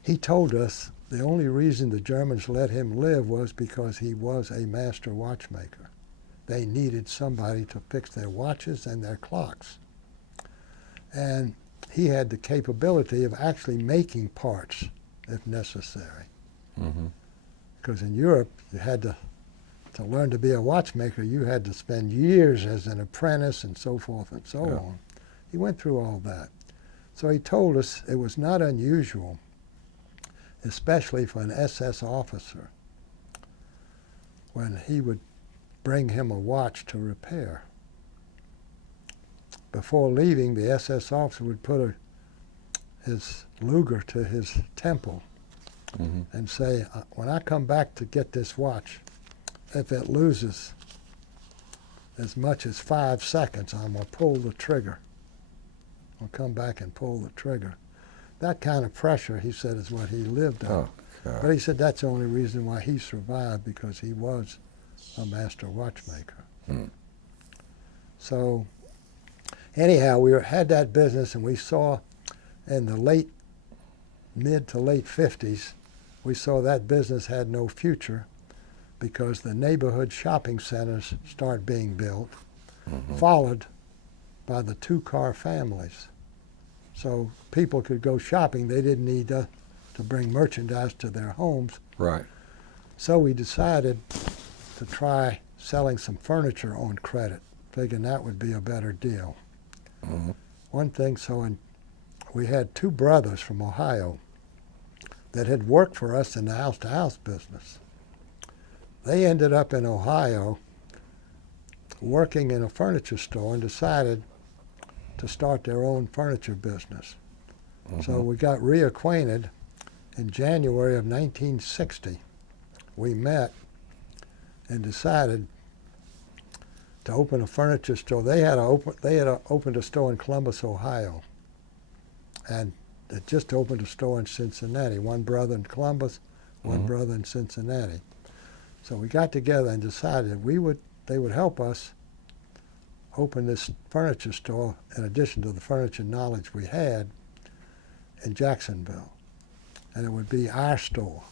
He told us the only reason the Germans let him live was because he was a master watchmaker. They needed somebody to fix their watches and their clocks. And he had the capability of actually making parts if necessary. Because in Europe, you had to learn to be a watchmaker, you had to spend years as an apprentice and so forth and so on. He went through all that. So he told us it was not unusual, especially for an SS officer, when he would bring him a watch to repair. Before leaving, the SS officer would put his Luger to his temple and say, when I come back to get this watch, if it loses as much as 5 seconds, I'm going to pull the trigger. I'll come back and pull the trigger. That kind of pressure, he said, is what he lived on. But he said that's the only reason why he survived, because he was a master watchmaker. So anyhow, we had that business, and we saw in the mid to late 50s, we saw that business had no future because the neighborhood shopping centers started being built, followed by the 2-car families. So people could go shopping. They didn't need to bring merchandise to their homes. So we decided to try selling some furniture on credit, thinking that would be a better deal. One thing, we had 2 brothers from Ohio that had worked for us in the house-to-house business. They ended up in Ohio working in a furniture store and decided to start their own furniture business. So we got reacquainted in January of 1960. We met and decided to open a furniture store. They had opened a store in Columbus, Ohio, and they just opened a store in Cincinnati. One brother in Columbus, one brother in Cincinnati. So we got together and decided they would help us open this furniture store in addition to the furniture knowledge we had in Jacksonville. And it would be our store.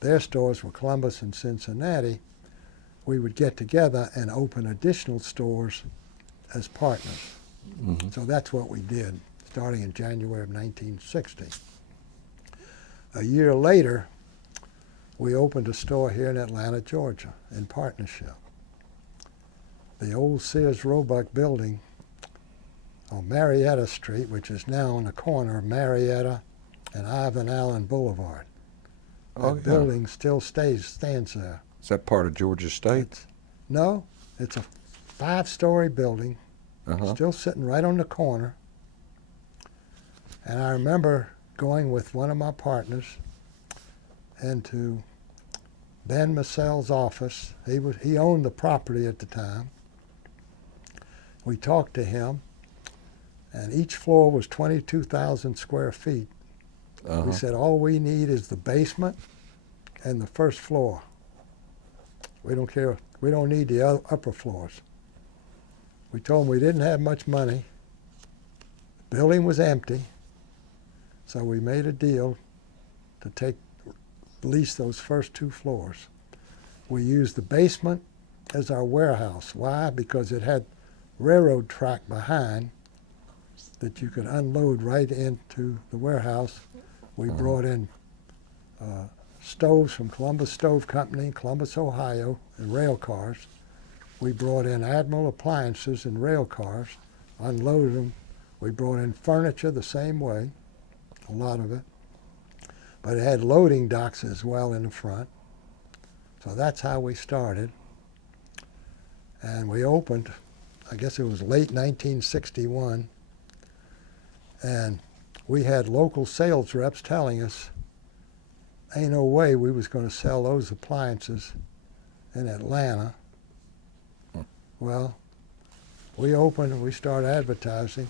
Their stores were Columbus and Cincinnati. We would get together and open additional stores as partners. So that's what we did, starting in January of 1960. A year later, we opened a store here in Atlanta, Georgia, in partnership. The old Sears Roebuck building on Marietta Street, which is now on the corner of Marietta and Ivan Allen Boulevard. That building still stands there. Is that part of Georgia State? No, it's a 5-story building, still sitting right on the corner. And I remember going with one of my partners into Ben Massell's office. He owned the property at the time. We talked to him, and each floor was 22,000 square feet. We said, all we need is the basement and the first floor. We don't care. We don't need the upper floors. We told him we didn't have much money. The building was empty, so we made a deal to lease those first 2 floors. We used the basement as our warehouse. Why? Because it had railroad track behind that you could unload right into the warehouse. We brought in stoves from Columbus Stove Company, Columbus, Ohio, and rail cars. We brought in Admiral appliances and rail cars, unloaded them. We brought in furniture the same way, a lot of it. But it had loading docks as well in the front. So that's how we started. And we opened, I guess it was late 1961, and we had local sales reps telling us ain't no way we was going to sell those appliances in Atlanta. Well, we opened and we started advertising.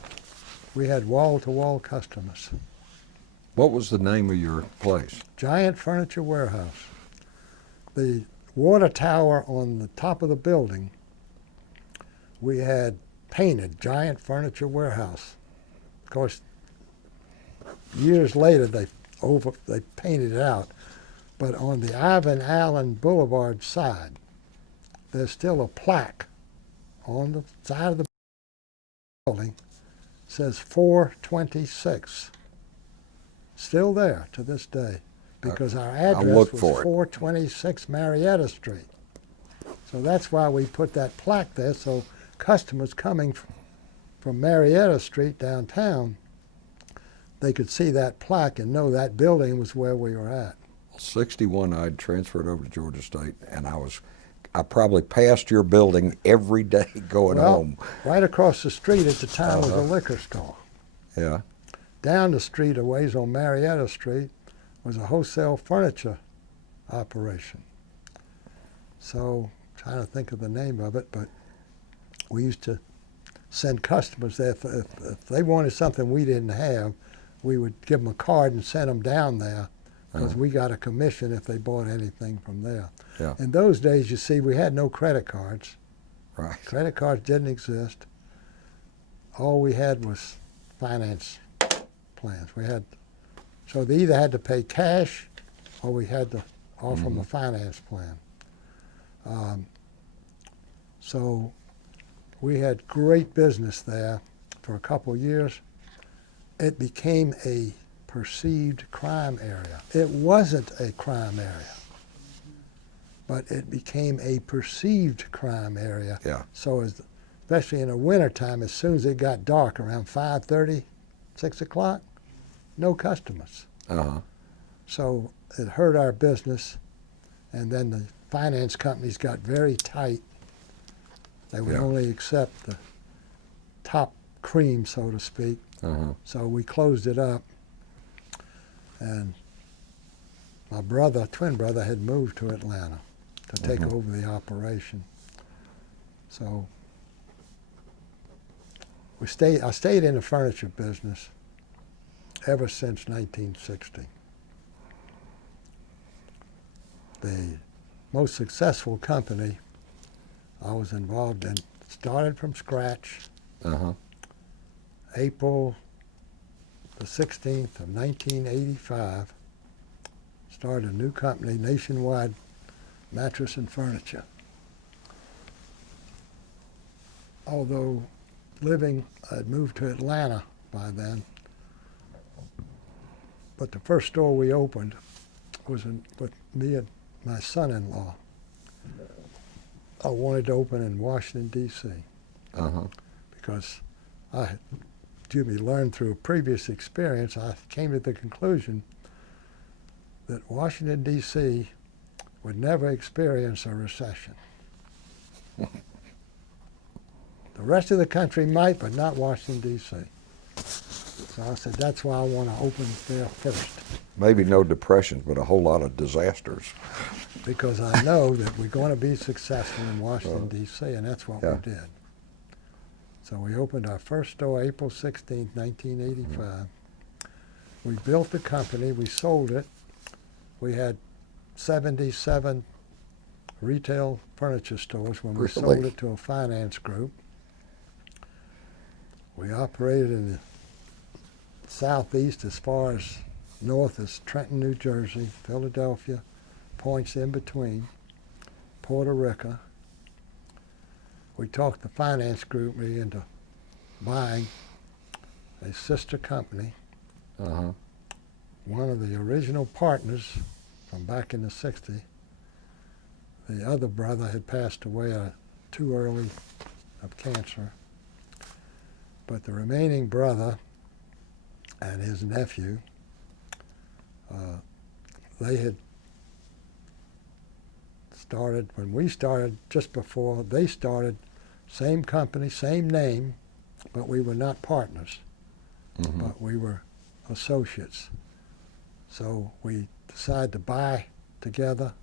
We had wall-to-wall customers. What was the name of your place? Giant Furniture Warehouse. The water tower on the top of the building, we had painted Giant Furniture Warehouse. Of course, years later they painted it out. But on the Ivan Allen Boulevard side, there's still a plaque on the side of the building. It says 426. Still there to this day, because our address was 426 Marietta Street. So that's why we put that plaque there, so customers coming from Marietta Street downtown, they could see that plaque and know that building was where we were at. 61, I'd transferred over to Georgia State, and I probably passed your building every day going home. Right across the street at the time was a liquor store. Yeah. Down the street a ways on Marietta Street was a wholesale furniture operation. So, trying to think of the name of it, but we used to send customers there. If they wanted something we didn't have, we would give them a card and send them down there, because we got a commission if they bought anything from there. Yeah. In those days, you see, we had no credit cards. Right. Credit cards didn't exist. All we had was finance plans. So they either had to pay cash or we had to offer them a finance plan. So we had great business there for a couple years. It became a perceived crime area. It wasn't a crime area, but it became a perceived crime area. Yeah. So especially in the wintertime, as soon as it got dark, around 5:30, 6 o'clock, no customers. So it hurt our business, and then the finance companies got very tight. They would only accept the top cream, so to speak. So we closed it up, and my twin brother, had moved to Atlanta to take over the operation. So I stayed in the furniture business ever since 1960. The most successful company I was involved in started from scratch. April the 16th of 1985, started a new company, Nationwide Mattress and Furniture. Although I'd moved to Atlanta by then, but the first store we opened was with me and my son-in-law. I wanted to open in Washington, D.C. Because I had learned through a previous experience, I came to the conclusion that Washington, D.C. would never experience a recession. The rest of the country might, but not Washington, D.C. So I said, that's why I want to open there first. Maybe no depressions, but a whole lot of disasters. Because I know that we're going to be successful in Washington, D.C., and that's what we did. So we opened our first store April 16, 1985. We built the company. We sold it. We had 77 retail furniture stores when we sold it to a finance group. We operated in the southeast as far as north as Trenton, New Jersey, Philadelphia, points in between, Puerto Rico. We talked the finance group into buying a sister company. One of the original partners from back in the 60s, the other brother had passed away too early of cancer. But the remaining brother and his nephew, they had started, when we started, just before they started, same company, same name, but we were not partners, but we were associates. So we decided to buy together.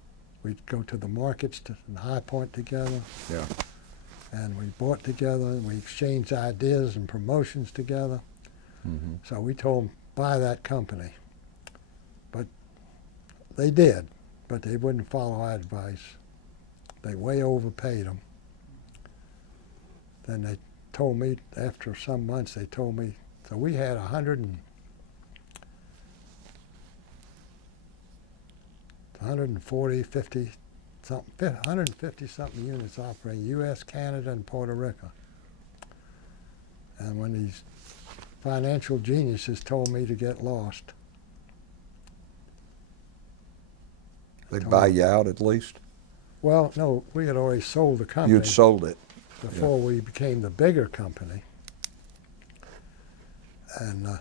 We'd go to the markets in High Point together. And we bought together, and we exchanged ideas and promotions together. So we told them, buy that company. But they did, but they wouldn't follow our advice. They way overpaid them. Then they told me, after some months, they told me, so we had 140, 50 something, 150 something units operating U.S., Canada, and Puerto Rico. And when these financial geniuses told me to get lost, They'd buy you out at least? well, no, we had already sold the company. You'd sold it. Before we became the bigger company. And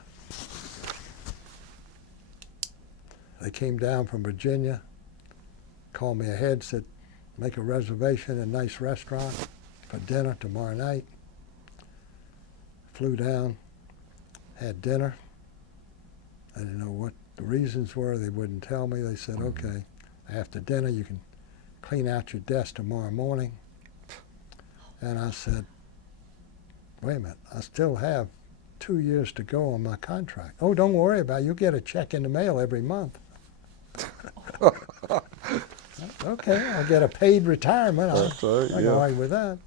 they came down from Virginia, called me ahead, said, make a reservation in a nice restaurant for dinner tomorrow night. Flew down, had dinner. I didn't know what the reasons were. They wouldn't tell me. They said, okay, after dinner you can clean out your desk tomorrow morning. And I said, wait a minute, I still have 2 years to go on my contract. Oh, don't worry about it. You'll get a check in the mail every month. Okay, I'll get a paid retirement. I'll go on with that.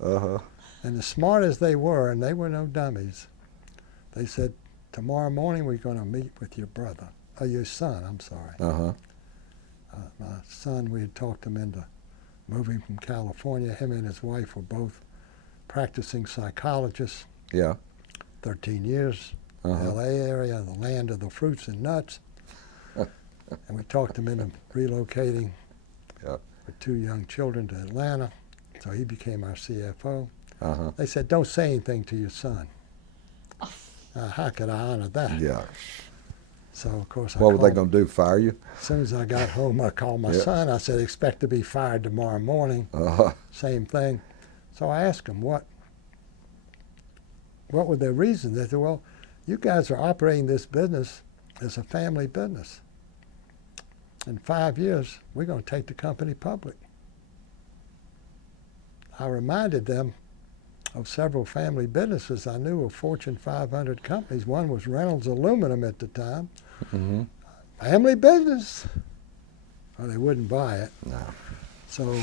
And as smart as they were, and they were no dummies, they said, tomorrow morning we're going to meet with your brother, or your son, I'm sorry. My son, we had talked him into moving from California. Him and his wife were both practicing psychologists. 13 years, L.A. area, the land of the fruits and nuts. And we talked him into relocating with 2 young children to Atlanta. So he became our CFO. They said, don't say anything to your son. How could I honor that? So, of course, what were they going to do, fire you? As soon as I got home, I called my son. I said, expect to be fired tomorrow morning. Same thing. So I asked them, what were their reasons? They said, well, you guys are operating this business as a family business. In 5 years, we're going to take the company public. I reminded them of several family businesses I knew of Fortune 500 companies. One was Reynolds Aluminum at the time. Mm-hmm. Family business. Well, they wouldn't buy it. No. So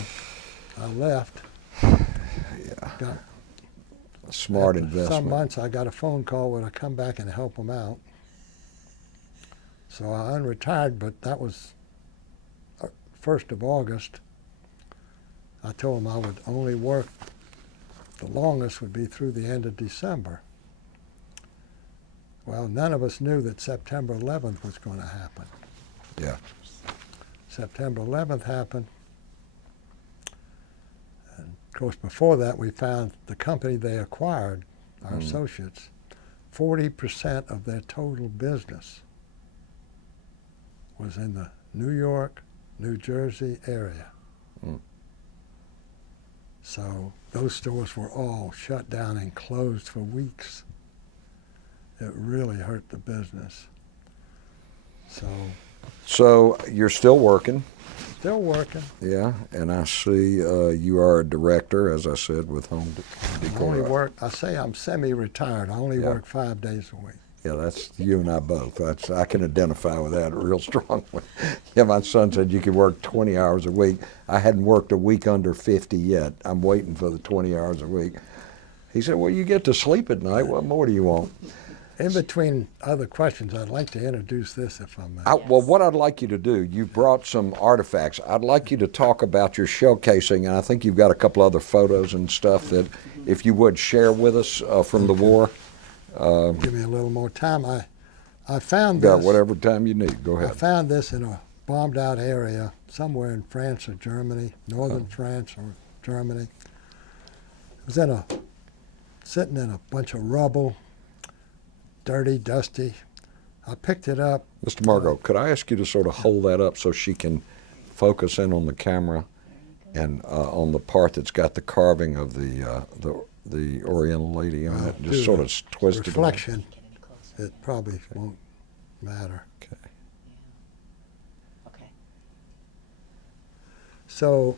I left. Yeah. Got, A smart after investment. some months I got a phone call, would I come back and help them out? So I unretired, but that was 1st of August. I told them I would only work, the longest would be through the end of December. Well, none of us knew that September 11th was going to happen. Yeah. September 11th happened. And of course, before that, we found the company they acquired, our associates, 40% of their total business was in the New York, New Jersey area. Mm. So those stores were all shut down and closed for weeks. It really hurt the business. So you're still working. Still working. Yeah, and I see you are a director, as I said, with Home I Decor. only work, I say I'm semi-retired. I only Yeah. work 5 days a week. Yeah, that's you and I both. I can identify with that real strongly. Yeah, my son said you could work 20 hours a week. I hadn't worked a week under 50 yet. I'm waiting for the 20 hours a week. He said, well, you get to sleep at night. What more do you want? In between other questions, I'd like to introduce this if I may. Well, what I'd like you to do, you've brought some artifacts. I'd like you to talk about your shell casing, and I think you've got a couple other photos and stuff that, if you would, share with us from the war. Give me a little more time. I found Got this. whatever time you need. Go I ahead. found this in a bombed out area somewhere in France or Germany, northern France or Germany. It was sitting in a bunch of rubble, dirty, dusty. I picked it up. Mr. Margol, could I ask you to sort of hold that up so she can focus in on the camera and on the part that's got the carving of the Oriental lady on it? Just sort of twist it. Reflection. It probably won't matter. Okay. Okay. So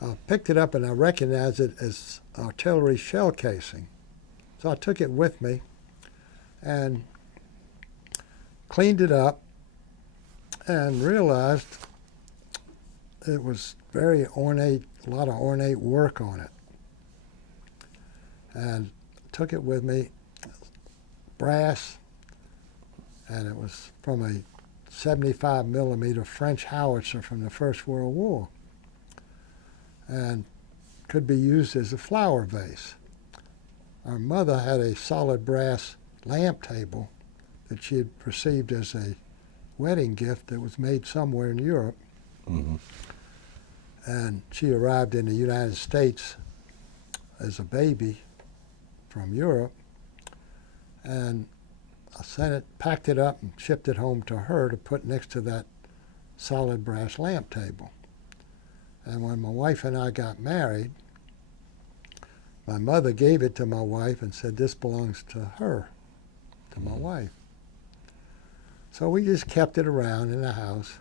I picked it up and I recognized it as artillery shell casing. So I took it with me and cleaned it up and realized it was very ornate, a lot of ornate work on it. And took it with me, brass, and it was from a 75 millimeter French howitzer from the First World War, and could be used as a flower vase. Our mother had a solid brass lamp table that she had received as a wedding gift that was made somewhere in Europe. Mm-hmm. And she arrived in the United States as a baby from Europe, and I sent it, packed it up and shipped it home to her to put next to that solid brass lamp table. And when my wife and I got married, my mother gave it to my wife and said, this belongs to her, to my wife. So we just kept it around in the house.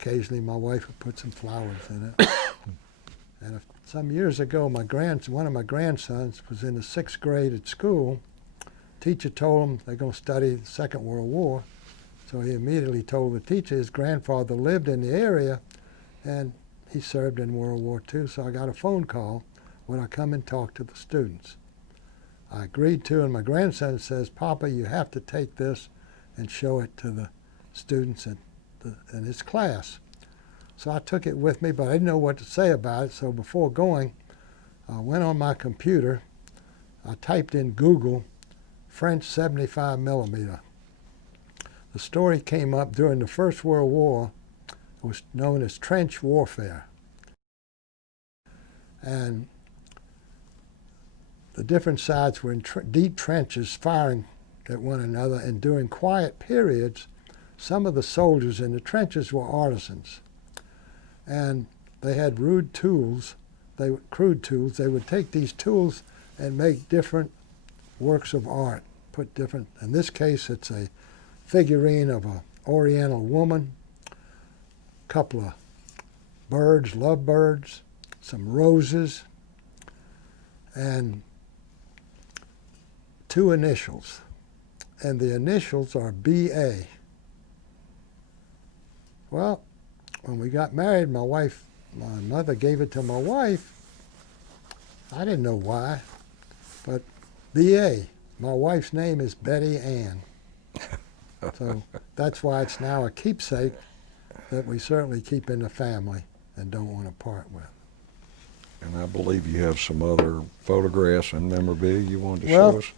Occasionally my wife would put some flowers in it. And some years ago, one of my grandsons was in the 6th grade at school. Teacher told him they're going to study the Second World War. So he immediately told the teacher his grandfather lived in the area and he served in World War II. So I got a phone call when I come and talk to the students. I agreed to, and my grandson says, Papa, you have to take this and show it to the students in his class. So I took it with me, but I didn't know what to say about it. So before going, I went on my computer. I typed in Google, French 75 millimeter. The story came up during the First World War. It was known as trench warfare. And the different sides were in deep trenches firing at one another, and during quiet periods, some of the soldiers in the trenches were artisans. And they had rude tools, crude tools. They would take these tools and make different works of art, in this case it's a figurine of an Oriental woman, a couple of birds, lovebirds, some roses, and two initials, and the initials are B.A. Well, when we got married, my mother gave it to my wife. I didn't know why, but B.A. My wife's name is Betty Ann. So that's why it's now a keepsake that we certainly keep in the family and don't want to part with. And I believe you have some other photographs and memorabilia you wanted to show us.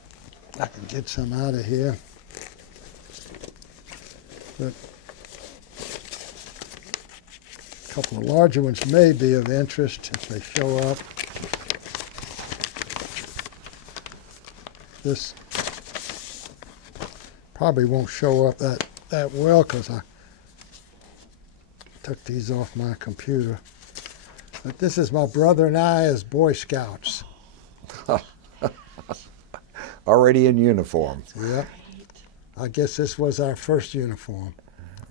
I can get some out of here. But a couple of larger ones may be of interest if they show up. This probably won't show up that well because I took these off my computer. But this is my brother and I as Boy Scouts. Already in uniform. Yep. I guess this was our first uniform.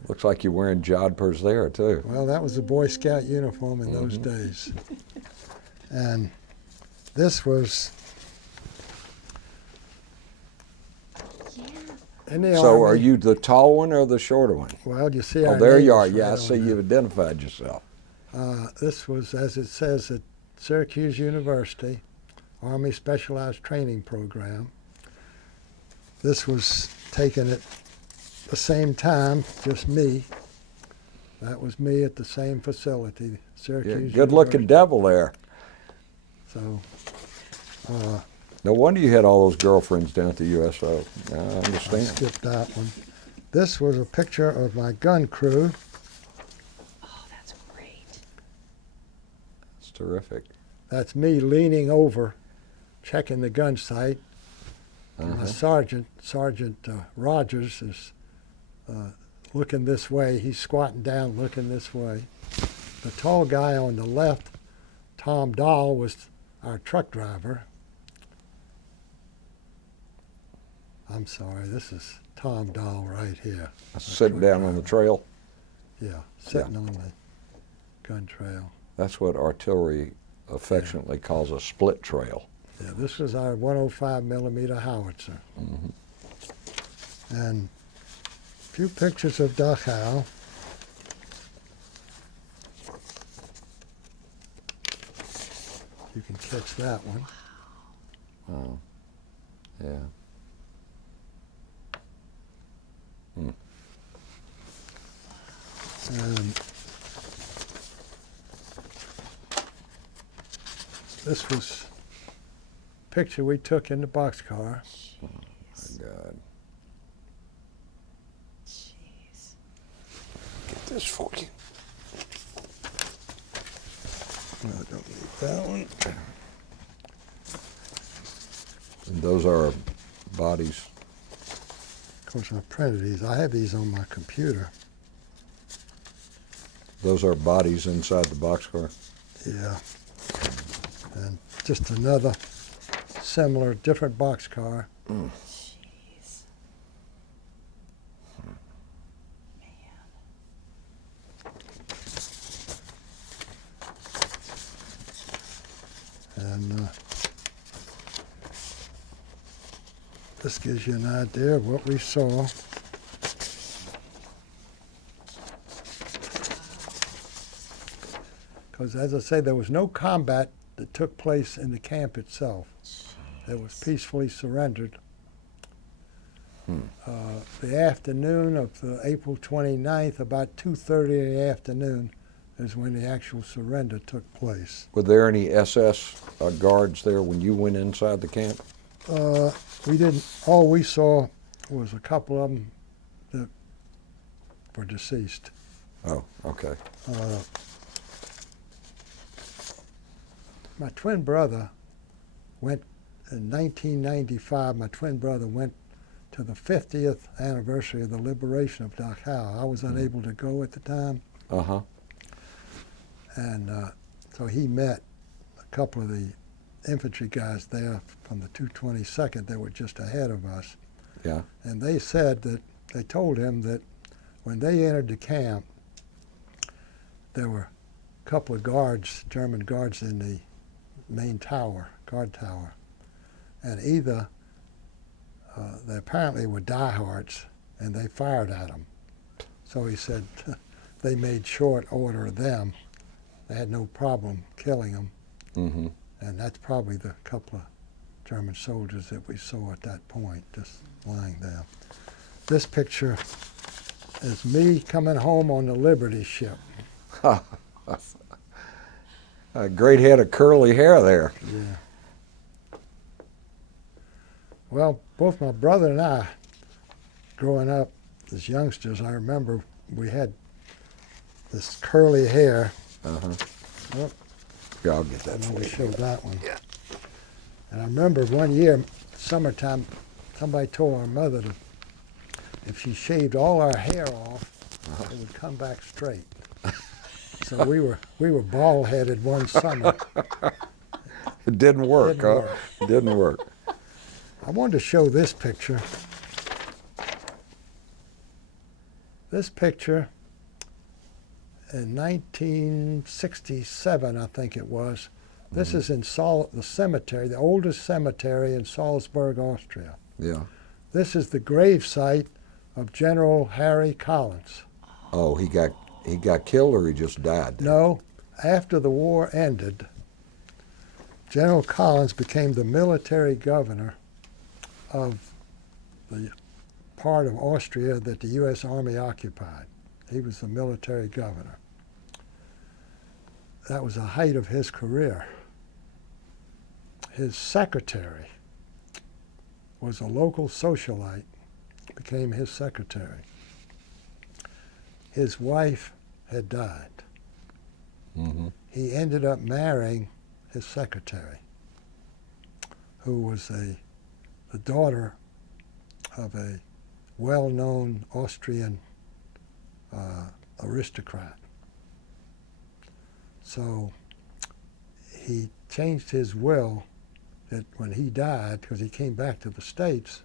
Looks like you're wearing jodhpurs there, too. Well, that was the Boy Scout uniform in those days. And this was in the So Army. are you the tall one or the shorter one? Well, you see Oh, our there you names are. right Yeah, I on see there. you've identified yourself. This was, as it says, at Syracuse University, Army Specialized Training Program. This was taken at the same time, just me. That was me at the same facility, Syracuse Good-looking University. devil there. So, No wonder you had all those girlfriends down at the USO. I I understand. skipped that one. This was a picture of my gun crew. Oh, that's great. It's terrific. That's me leaning over, checking the gun sight. And my sergeant, Sergeant Rogers, is looking this way. He's squatting down, looking this way. The tall guy on the left, Tom Dahl, was our truck driver. I'm sorry, this is Tom Dahl right here. Sitting down on the trail. Yeah, sitting on the gun trail. That's what artillery affectionately calls a split trail. Yeah, this was our 105 millimeter howitzer. And a few pictures of Dachau. You can catch that one. Oh, yeah. And this was a picture we took in the boxcar. My God. Jeez. Get this for you. No, I don't need that one. And those are bodies. Of course, I printed these. I have these on my computer. Those are bodies inside the boxcar. Yeah. And just another similar, different boxcar. Jeez. Man. And this gives you an idea of what we saw. Because, as I say, there was no combat that took place in the camp itself. It was peacefully surrendered. The afternoon of the April 29th, about 2:30 in the afternoon, is when the actual surrender took place. Were there any SS guards there when you went inside the camp? We didn't. All we saw was a couple of them that were deceased. Oh, okay. My twin brother went in 1995. My twin brother went to the 50th anniversary of the liberation of Dachau. I was unable to go at the time, Uh-huh. and so he met a couple of the infantry guys there from the 222nd that were just ahead of us. Yeah. And they said that, they told him that when they entered the camp, there were a couple of guards, German guards, in the main tower, guard tower. And either they apparently were diehards, and they fired at them. So he said they made short order of them. They had no problem killing them. Mm-hmm. And that's probably the couple of German soldiers that we saw at that point, just lying there. This picture is me coming home on the Liberty ship. A great head of curly hair there. Yeah. Well, both my brother and I, growing up as youngsters, I remember we had this curly hair. Uh-huh. Oh, Yeah, I'll get I that know for we you. showed that one. Yeah. And I remember one year, summertime, somebody told our mother that if she shaved all our hair off, it would come back straight. So we were bald-headed one summer. It didn't work, Didn't work. It didn't work. I wanted to show this picture. This picture in 1967, I think it was. This is in the cemetery, the oldest cemetery in Salzburg, Austria. Yeah. This is the grave site of General Harry Collins. Oh, he got killed or he just died? No, after the war ended, General Collins became the military governor of the part of Austria that the U.S. Army occupied. He was the military governor. That was the height of his career. His secretary was a local socialite, became his secretary. His wife had died. Mm-hmm. He ended up marrying his secretary, who was the daughter of a well-known Austrian aristocrat. So he changed his will that when he died, because he came back to the States,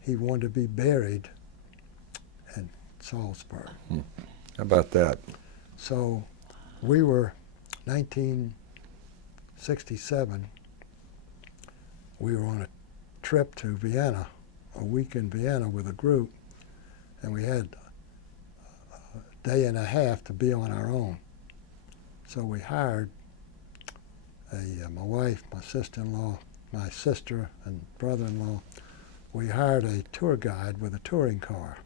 he wanted to be buried in Salzburg. How about that? So we were 1967. We were on a trip to Vienna, a week in Vienna with a group, and we had a day and a half to be on our own. So we hired my wife, my sister-in-law, my sister and brother-in-law. We hired a tour guide with a touring car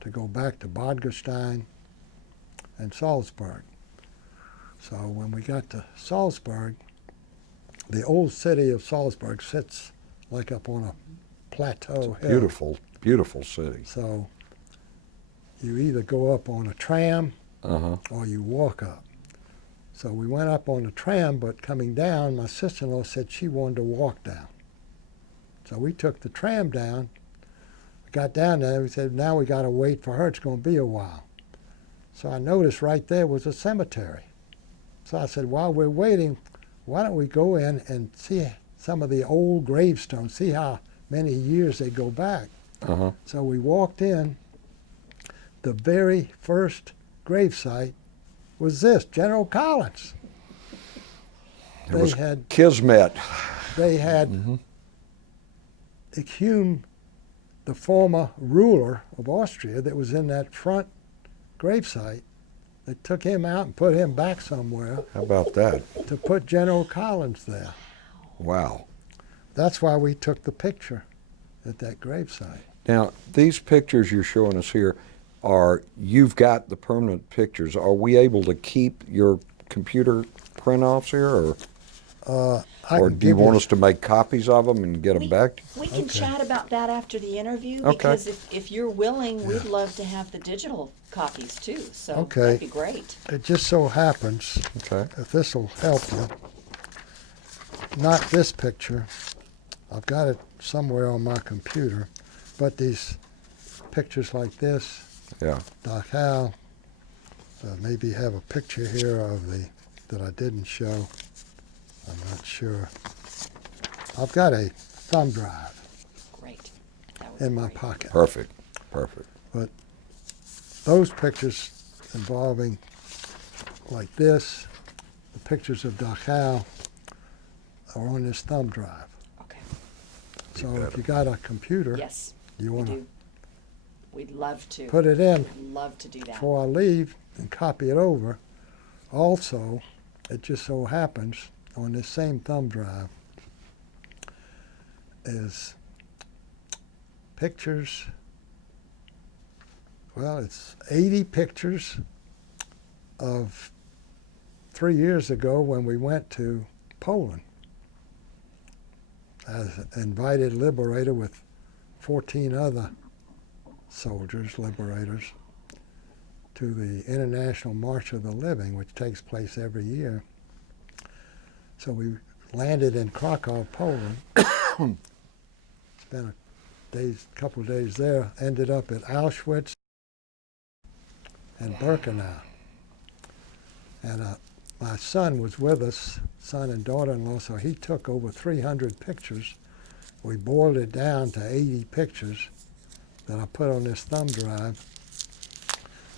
to go back to Bad Gastein and Salzburg. So when we got to Salzburg, the old city of Salzburg sits like up on a plateau hill. Beautiful, beautiful city. So you either go up on a tram Uh-huh. or you walk up. So we went up on the tram, but coming down, my sister-in-law said she wanted to walk down. So we took the tram down. We got down there, we said, now we got to wait for her. It's going to be a while. So I noticed right there was a cemetery. So I said, while we're waiting, why don't we go in and see some of the old gravestones, see how many years they go back. Uh-huh. So we walked in. The very first gravesite was this, General Collins. It was Kismet. They had exhumed the former ruler of Austria that was in that front gravesite. They took him out and put him back somewhere How about that? to put General Collins there. Wow. That's why we took the picture at that gravesite. Now, these pictures you're showing us here you've got the permanent pictures. Are we able to keep your computer print-offs here, or do you want us to make copies of them and get them back? We can Okay. chat about that after the interview, Okay. because if you're willing, we'd love to have the digital copies too, so Okay. that'd be great. It just so happens, Okay. if this will help you, not this picture, I've got it somewhere on my computer, but these pictures like this, Yeah. Dachau, maybe have a picture here of that I didn't show. I'm not sure. I've got a thumb drive Great. That would in be my great. pocket. Perfect. Perfect. Those pictures involving like this, the pictures of Dachau, are on this thumb drive. Okay. So that if you got a computer, Yes, you we want to do. We'd love to. put it in We'd love to do that. before I leave and copy it over. Also, it just so happens on this same thumb drive is pictures. Well, it's 80 pictures of 3 years ago when we went to Poland as an invited liberator with 14 other soldiers, liberators, to the International March of the Living, which takes place every year. So we landed in Krakow, Poland, spent a couple of days there, ended up at Auschwitz and Birkenau. And my son was with us, son and daughter-in-law, so he took over 300 pictures. We boiled it down to 80 pictures that I put on this thumb drive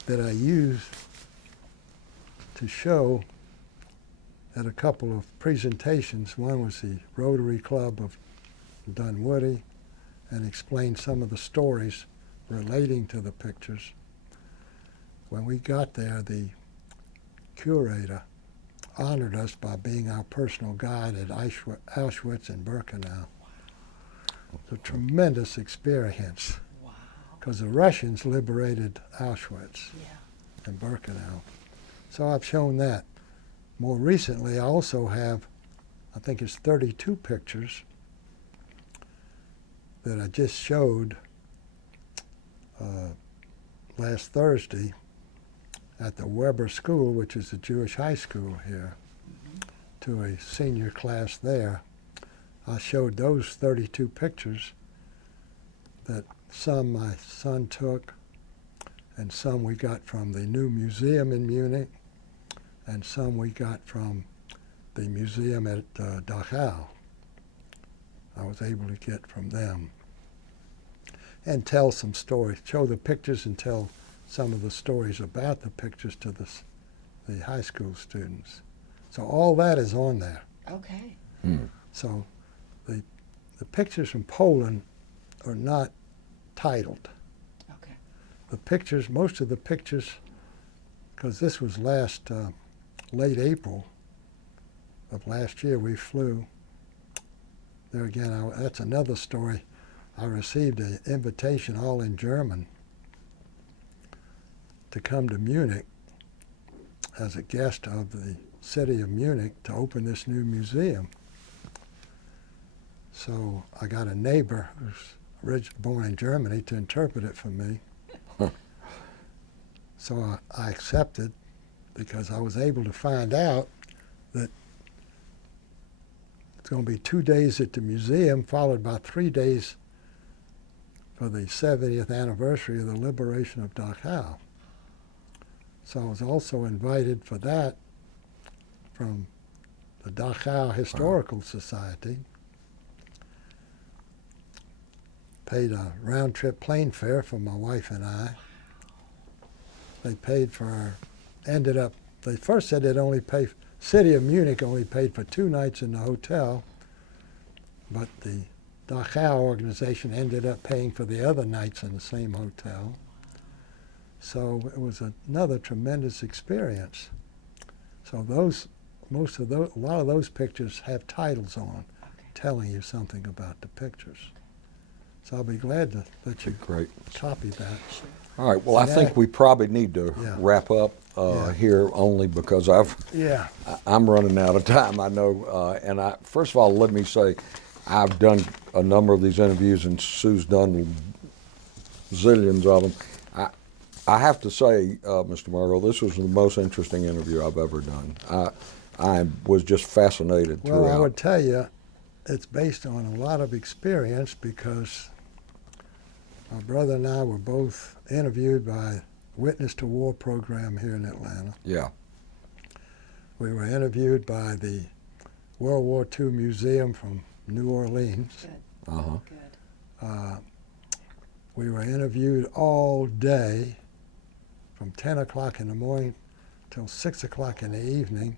that I used to show at a couple of presentations. One was the Rotary Club of Dunwoody, and explained some of the stories relating to the pictures. When we got there, the curator honored us by being our personal guide at Auschwitz and Birkenau. It's a tremendous experience Wow. because the Russians liberated Auschwitz Yeah. and Birkenau. So I've shown that. More recently, I also have, I think it's 32 pictures that I just showed last Thursday at the Weber School, which is a Jewish high school here, to a senior class there. I showed those 32 pictures that some my son took and some we got from the new museum in Munich and some we got from the museum at Dachau. I was able to get from them and tell some stories, show the pictures and tell some of the stories about the pictures to the high school students. So all that is on there. Okay. So the pictures from Poland are not titled. Okay. The pictures, most of the pictures, because this was late April of last year, we flew. There again, that's another story. I received an invitation, all in German, to come to Munich as a guest of the city of Munich to open this new museum. So I got a neighbor who's born in Germany to interpret it for me. So I accepted because I was able to find out that it's going to be 2 days at the museum, followed by 3 days for the 70th anniversary of the liberation of Dachau. So I was also invited for that from the Dachau Historical Society. Paid a round-trip plane fare for my wife and I. They paid for they first said they'd only pay, City of Munich only paid for 2 nights in the hotel, but the Dachau organization ended up paying for the other nights in the same hotel. So it was another tremendous experience. So a lot of those pictures have titles on, telling you something about the pictures. So I'll be glad to let you copy that. Sure. All right. Well, I think we probably need to wrap up here, only because I'm running out of time. I know. And first of all, let me say, I've done a number of these interviews, and Sue's done zillions of them. I have to say, Mr. Margol, this was the most interesting interview I've ever done. I was just fascinated throughout. Well, I would tell you, it's based on a lot of experience because my brother and I were both interviewed by Witness to War program here in Atlanta. Yeah. We were interviewed by the World War II Museum from New Orleans. Good. Uh-huh. Good. We were interviewed all day from 10 o'clock in the morning till 6 o'clock in the evening,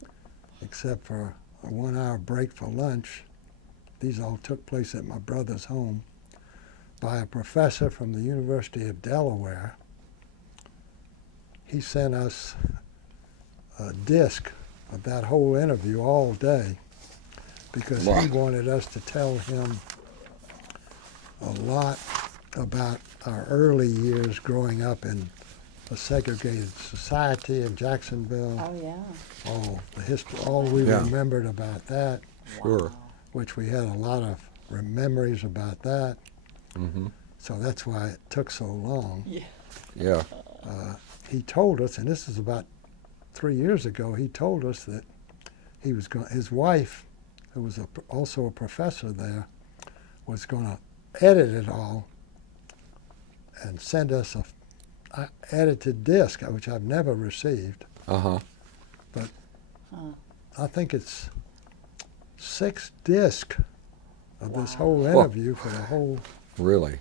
except for a 1 hour break for lunch. these all took place at my brother's home, by a professor from the University of Delaware. He sent us a disc of that whole interview all day because he wanted us to tell him a lot about our early years growing up in a segregated society in Jacksonville. Oh, yeah. All the history, all we remembered about that, Sure. which we had a lot of memories about that. Mm-hmm. So that's why it took so long. Yeah. Yeah. He told us, and this is about 3 years ago, he told us that he was going. His wife, who was also a professor there, was going to edit it all and send us a edited disc, which I've never received. Uh-huh. But I think it's 6 discs of this whole interview for the whole. Really?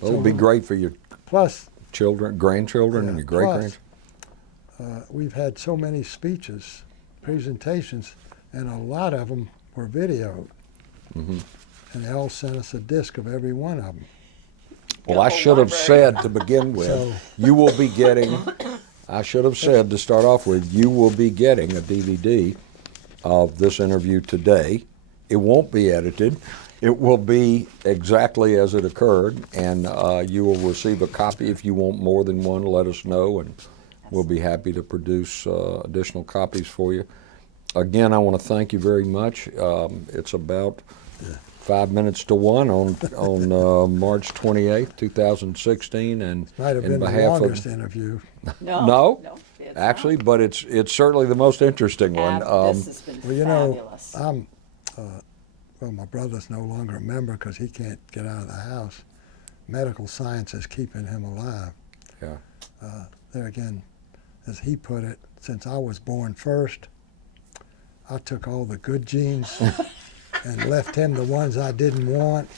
Well, it would be great for your Plus, children, grandchildren, and your great-grandchildren. we've had so many speeches, presentations, and a lot of them were videoed. Mm-hmm. And they all sent us a disc of every one of them. Well, I should have said to begin with, So- you will be getting, I should have said to start off with, you will be getting a DVD of this interview today. It won't be edited. It will be exactly as it occurred, and you will receive a copy. If you want more than one, let us know, and we'll be happy to produce additional copies for you. Again, I want to thank you very much. It's about 5 minutes to 1 on March 28th, 2016, and Might have in been the behalf longest of interview. No, it's actually, not. but it's certainly the most interesting one. This has been Well, you know, fabulous. Well, my brother's no longer a member because he can't get out of the house. Medical science is keeping him alive. Yeah. There again, as he put it, since I was born first, I took all the good genes and left him the ones I didn't want.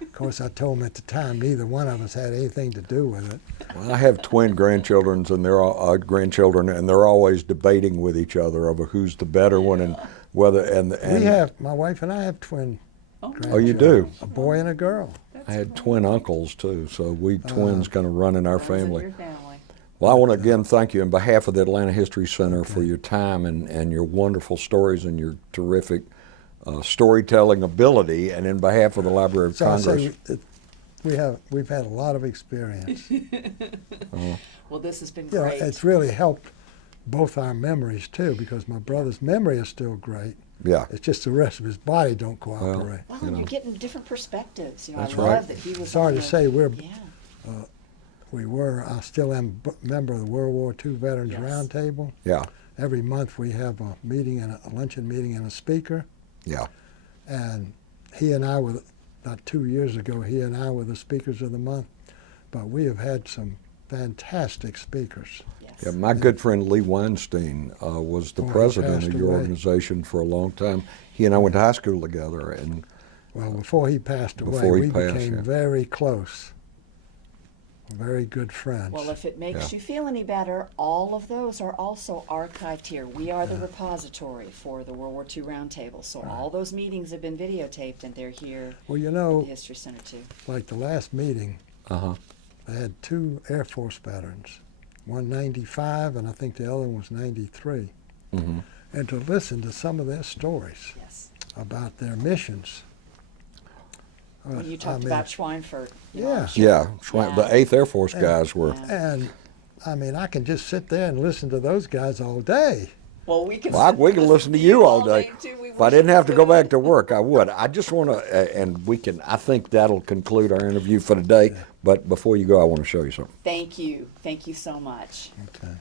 Of course, I told him at the time neither one of us had anything to do with it. Well, I have twin grandchildren, and they're all, and they're always debating with each other over who's the better one and whether. And We have, my wife and I have twin grandchildren. Oh, you do? A boy and a girl. I had twin uncles too, so we twins kind of run in our Friends of family. your family. Well, I want to again thank you on behalf of the Atlanta History Center for your time and your wonderful stories and your terrific storytelling ability, and in behalf of the Library of So I Congress. say we've had a lot of experience. Well, this has been You know, great. it's really helped both our memories too, because my brother's memory is still great. Yeah. It's just the rest of his body don't cooperate. Well, and you're getting different perspectives. You know, That's I love right. that he was. Sorry on to the- say Yeah. I still am a member of the World War II Veterans Yes. Roundtable. Yeah, Every month we have a meeting and a luncheon meeting and a speaker. yeah. And he and I were, about 2 years ago, he and I were the speakers of the month. But we have had some fantastic speakers. Yes. Yeah, my good friend Lee Weinstein was the Before he president passed of your away. organization for a long time. He and I went to high school together, and Well, before he passed away, Before he we passed, became yeah. very close, very good friends. Well, if it makes Yeah. you feel any better, all of those are also archived here. We are the repository for the World War II Roundtable, so all those meetings have been videotaped, and they're here Well, you at know, the History Center too. like the last meeting, uh-huh. I had 2 Air Force veterans, one 95 and I think the other one was 93. Mm-hmm. And to listen to some of their stories Yes. about their missions. When you I talked mean, about Schweinfurt. you know, Yeah. I'm sure- Yeah, Yeah. the 8th Air Force guys were. Yeah. And I mean, I can just sit there and listen to those guys all day. Well, we can. Well, we can listen to you all day. Too. We If I wish didn't we have to go could. back to work, I would. I just want to, and we can. I think that'll conclude our interview for today. But before you go, I want to show you something. Thank you. Thank you so much. Okay.